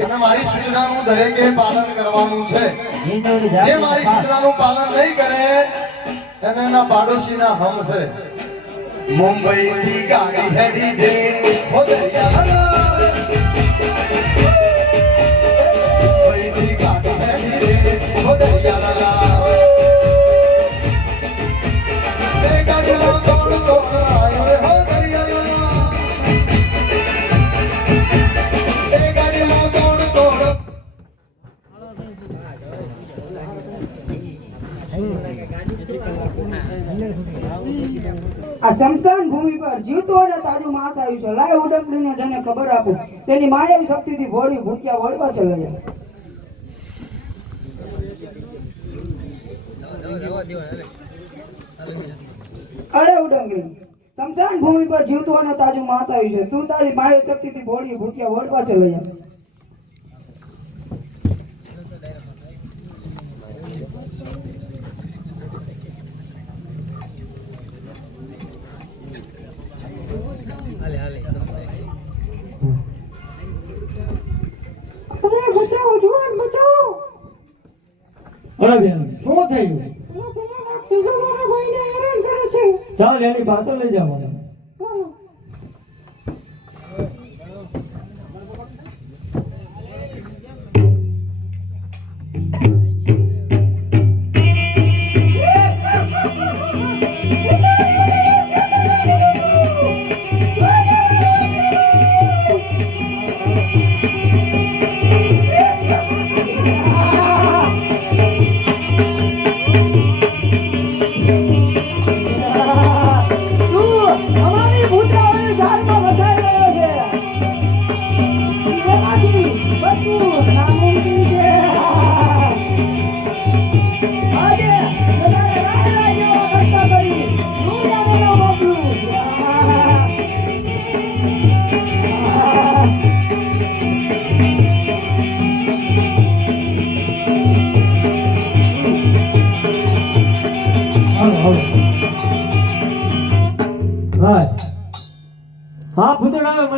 અને મારી સૂચનાનું દરેકે પાલન કરવાનું છે. જે મારી સૂચનાનું પાલન નહીં કરે એને એના પાડોશીના હમ છે. મુંબઈ થી ગાડી હેડી દે હો દરિયા મુંબઈ થી ગાડી હેડી દે હો દરિયા લાલા તે ગાડીનો તોડ તોડ આયો રે હો દરિયા તે ગાડીનો તોડ તોડ. આ શમશાન ભૂમિ પર જીવતો અને તાજું માંસ આવ્યું છે. લાય ઉડકડીને જેને ખબર આપું તેની માયાવી શક્તિથી ભોળી ભૂખ્યા વળવા ચલે છે. અરે ઉડંગડી, શમશાન ભૂમિ પર જીવતું અને તાજું માંસ આવ્યું છે. તું તારી માયાવી શક્તિથી ભોળી ભૂખ્યા વળવા ચલે છે. અરે બેન, શું થયું? ચાલ એની પાછળ લઈ જાઓ મને.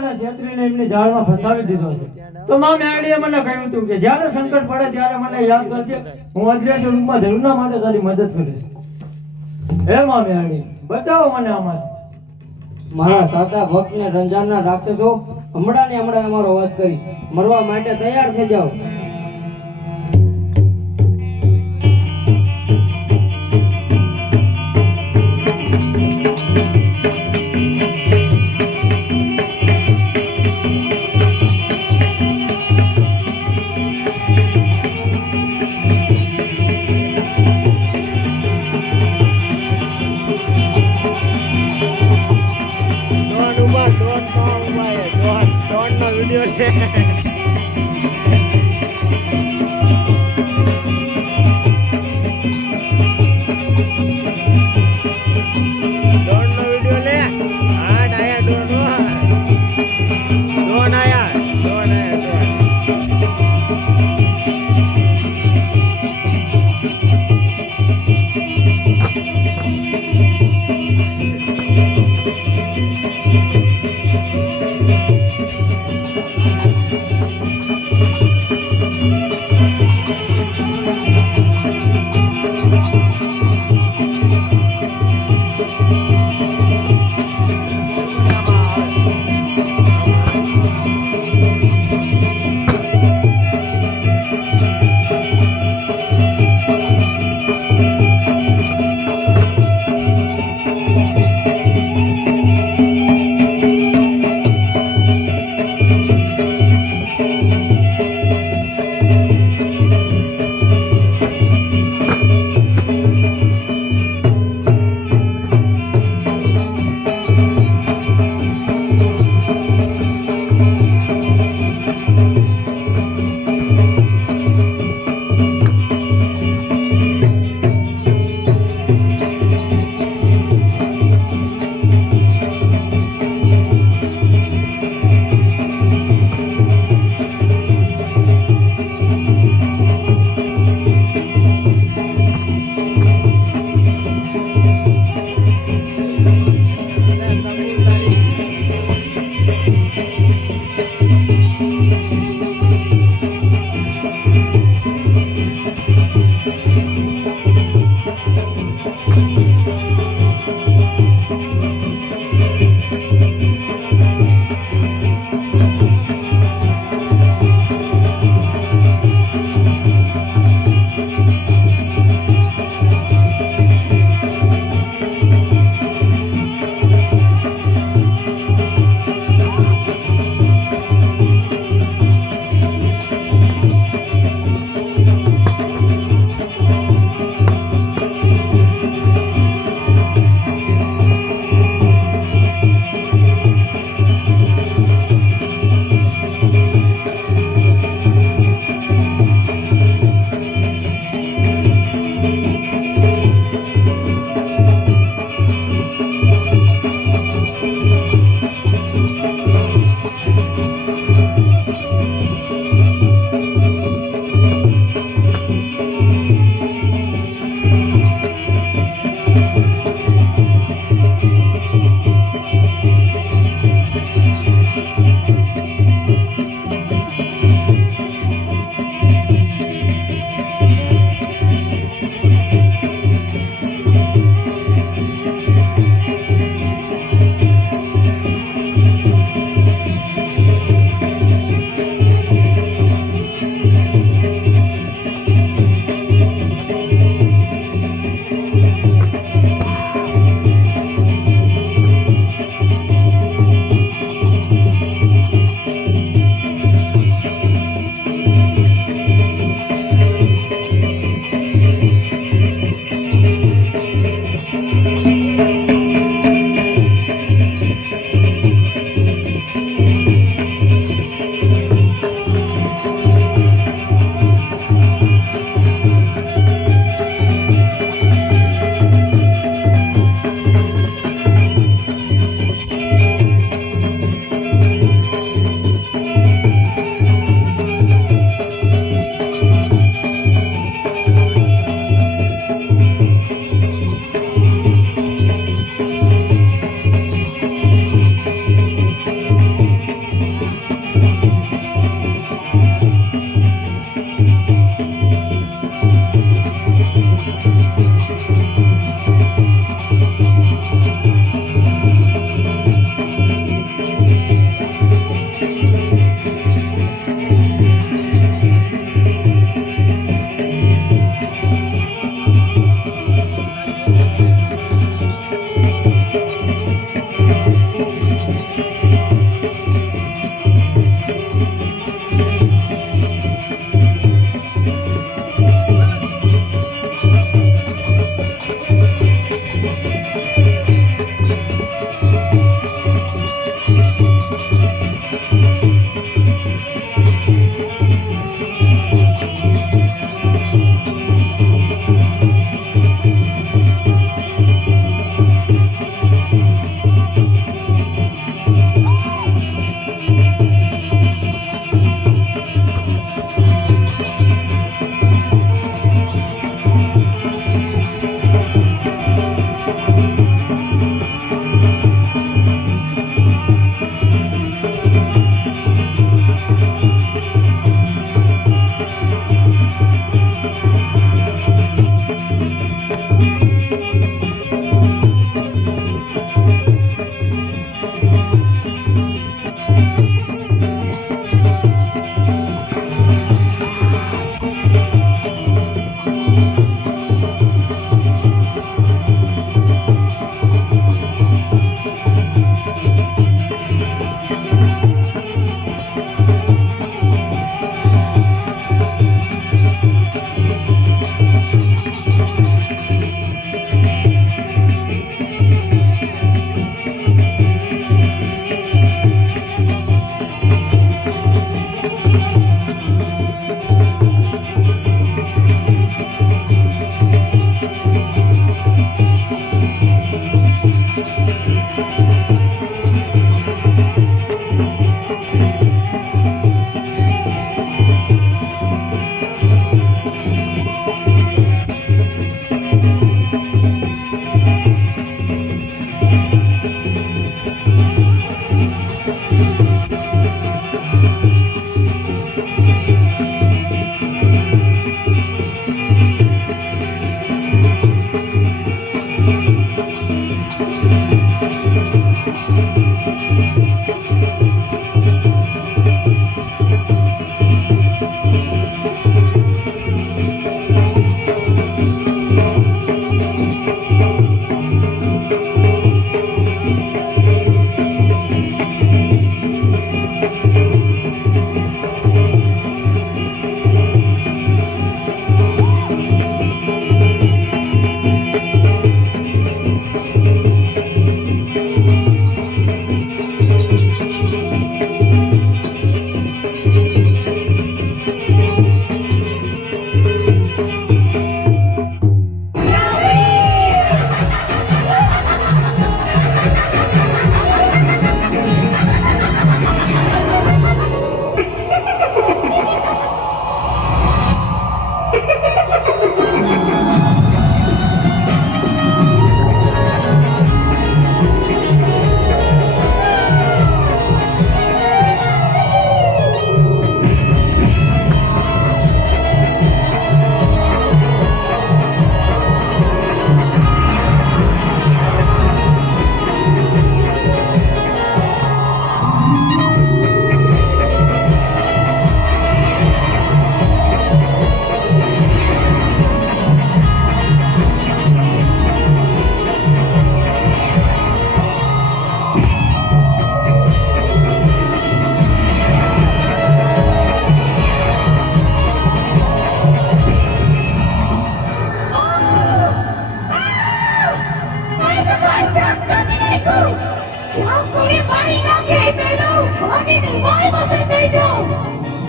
મને છેતરીને એમની જાળમાં ફસાવી દીધો છે. તો માં મેરડીએ મને કહ્યું હતું કે જ્યારે સંકટ પડે ત્યારે મને યાદ કરજે, હું અદ્રશ્ય રૂપમાં જરૂરના માટે તારી મદદ કરીશ. હે માં મેરડી, બચાવો મને આમાંથી. મારા સાચા ભક્ત ને રંજાનના રાક્ષસો હમણાં ને હમણાં અમારો વધ કરીશ. મરવા માટે તૈયાર થઈ જાઓ. ડોન નો વિડિયો છે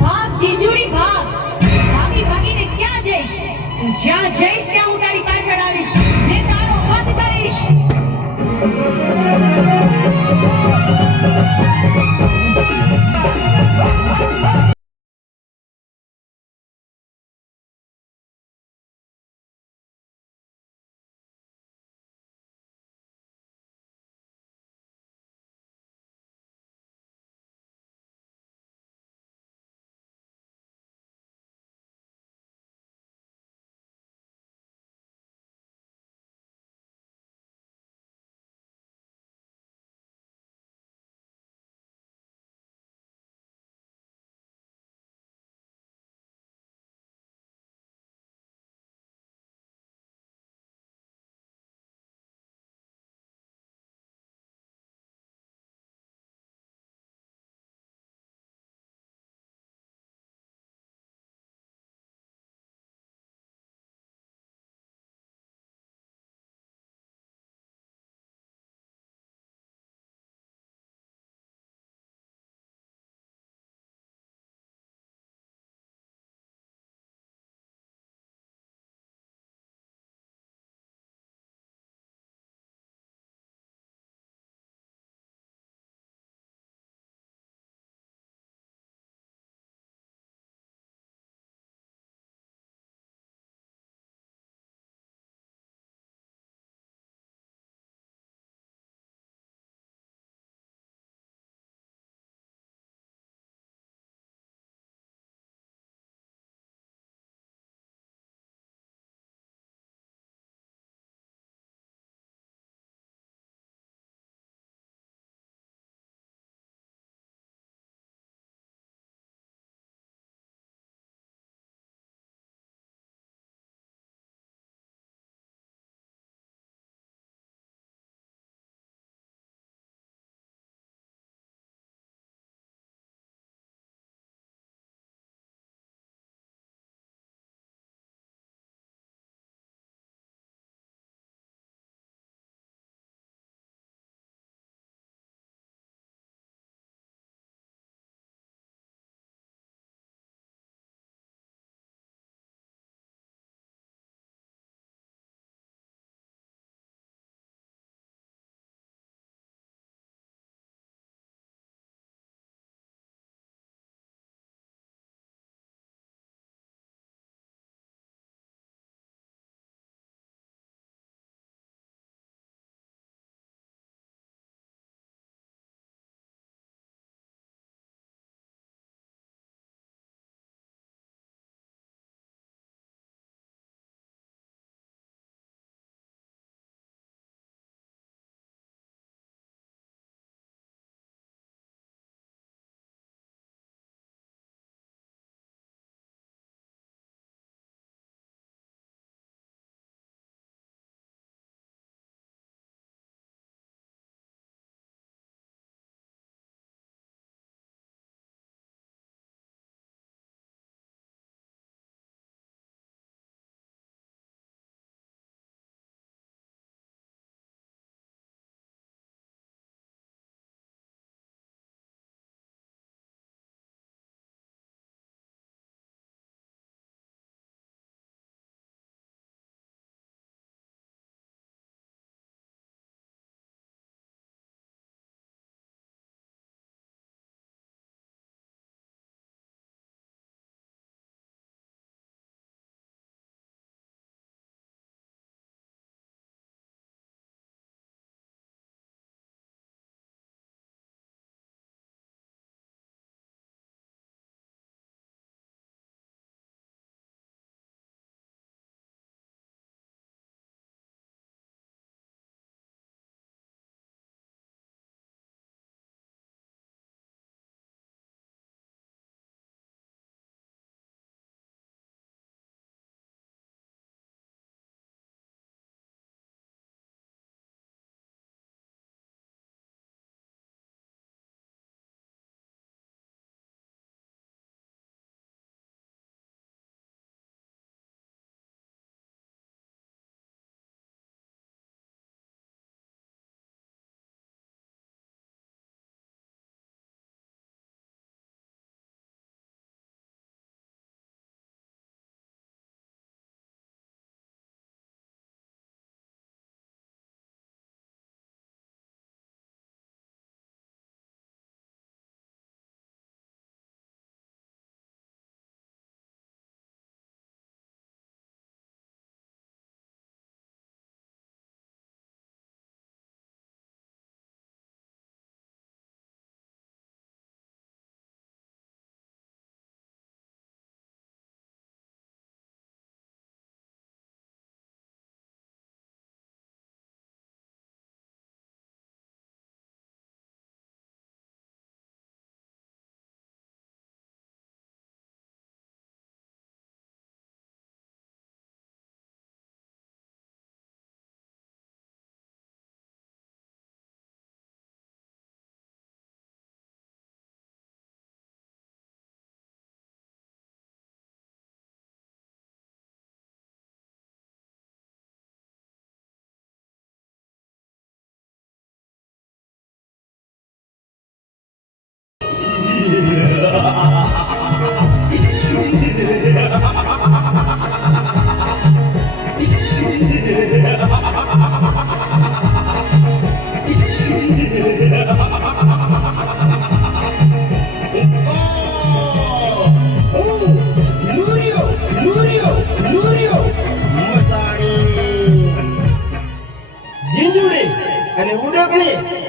ભાગ જીજુડી ભાગ ભાગી ભાગીને ક્યાં જઈશ તું જ્યાં જઈશ ત્યાં હું તારી પાછળ આવીશ જે તારો વધ કરીશ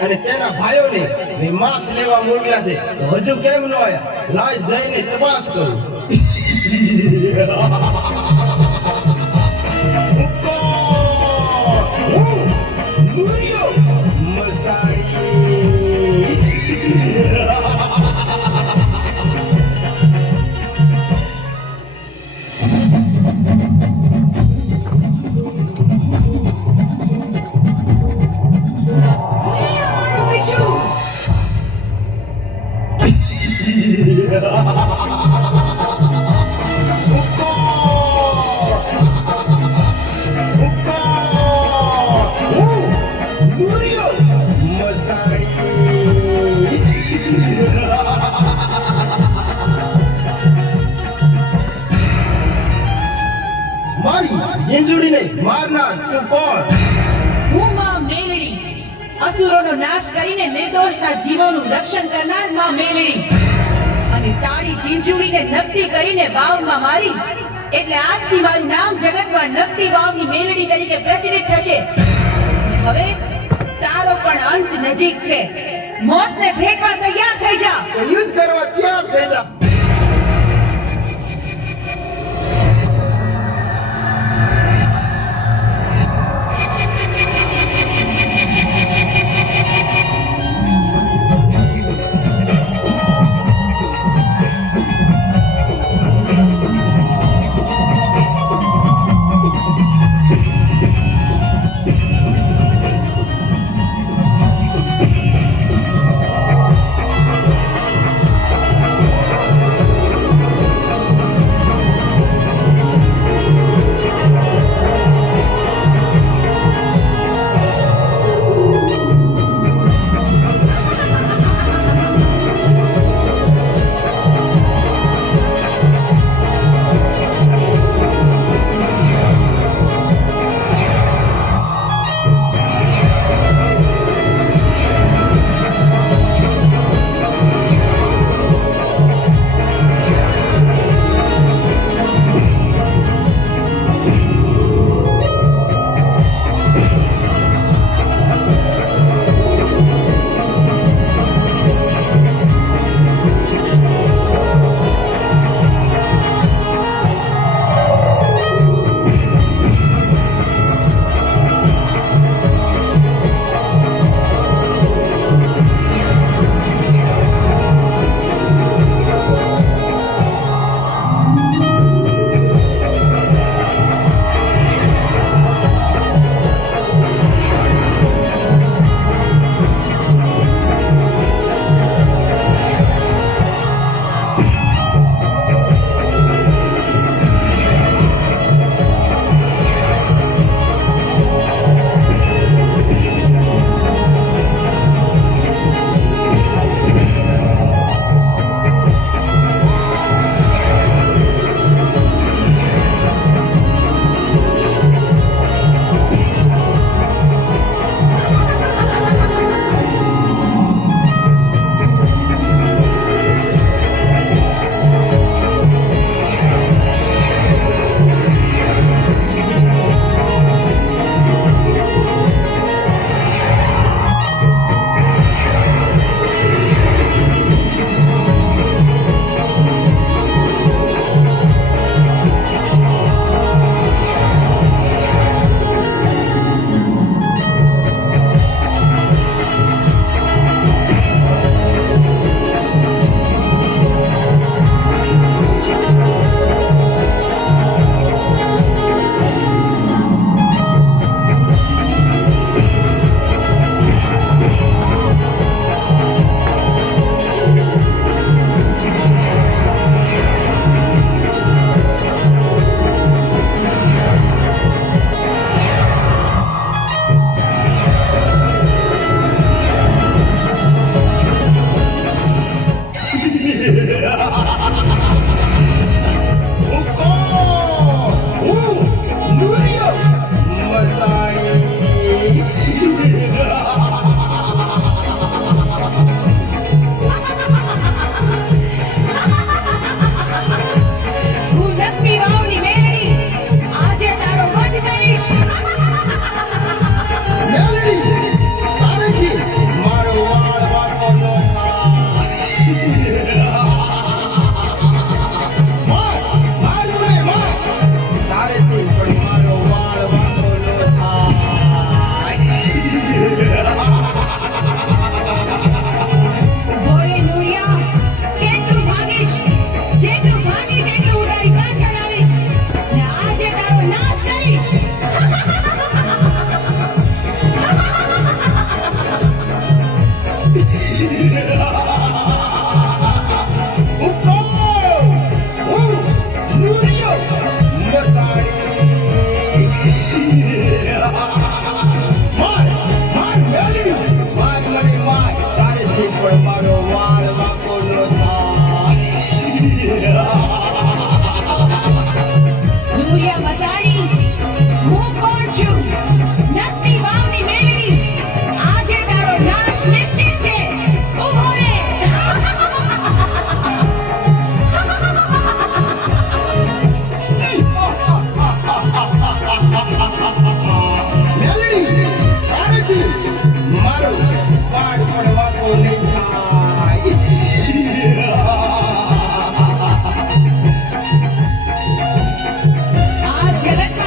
અને તેના ભાઈઓને મેં માર્ક્સ લેવા મોકલ્યા છે તો હજુ કેમ ન આવ્યા? લાજ જઈને તપાસ કરું. જીંજુડીને મારનાર તું કોણ? હું માં મેલડી, અસુરોનો નાશ કરીને નિર્દોષના જીવોનું રક્ષણ કરનાર માં મેલડી. અને તારી જીંજુડીને નકટી કરીને વાવમાં મારી એટલે આજથી મારું નામ જગતમાં નકટી વાવની મેલડી તરીકે પ્રચલિત થશે. હવે તારો પણ અંત નજીક છે. મોતને ભેટવા તૈયાર થઈ જા. યુદ્ધ કરવા તૈયાર થઈ જા.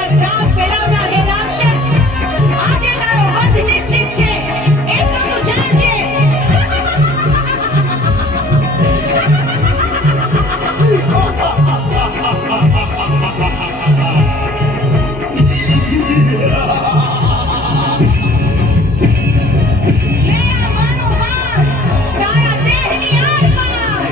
પર ત્રાસ ફેલાવનાર હે રાક્ષસ, આજે તારો વધ નિશ્ચિત છે, એટલું તું જાણજે. લે આ માનો માર, તારા દેહની આર-પાર.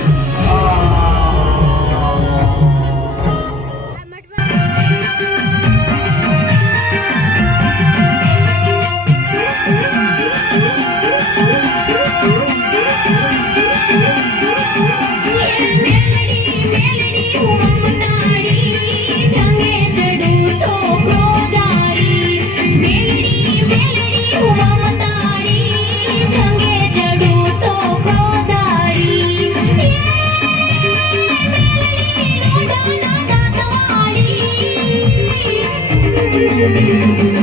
Thank you.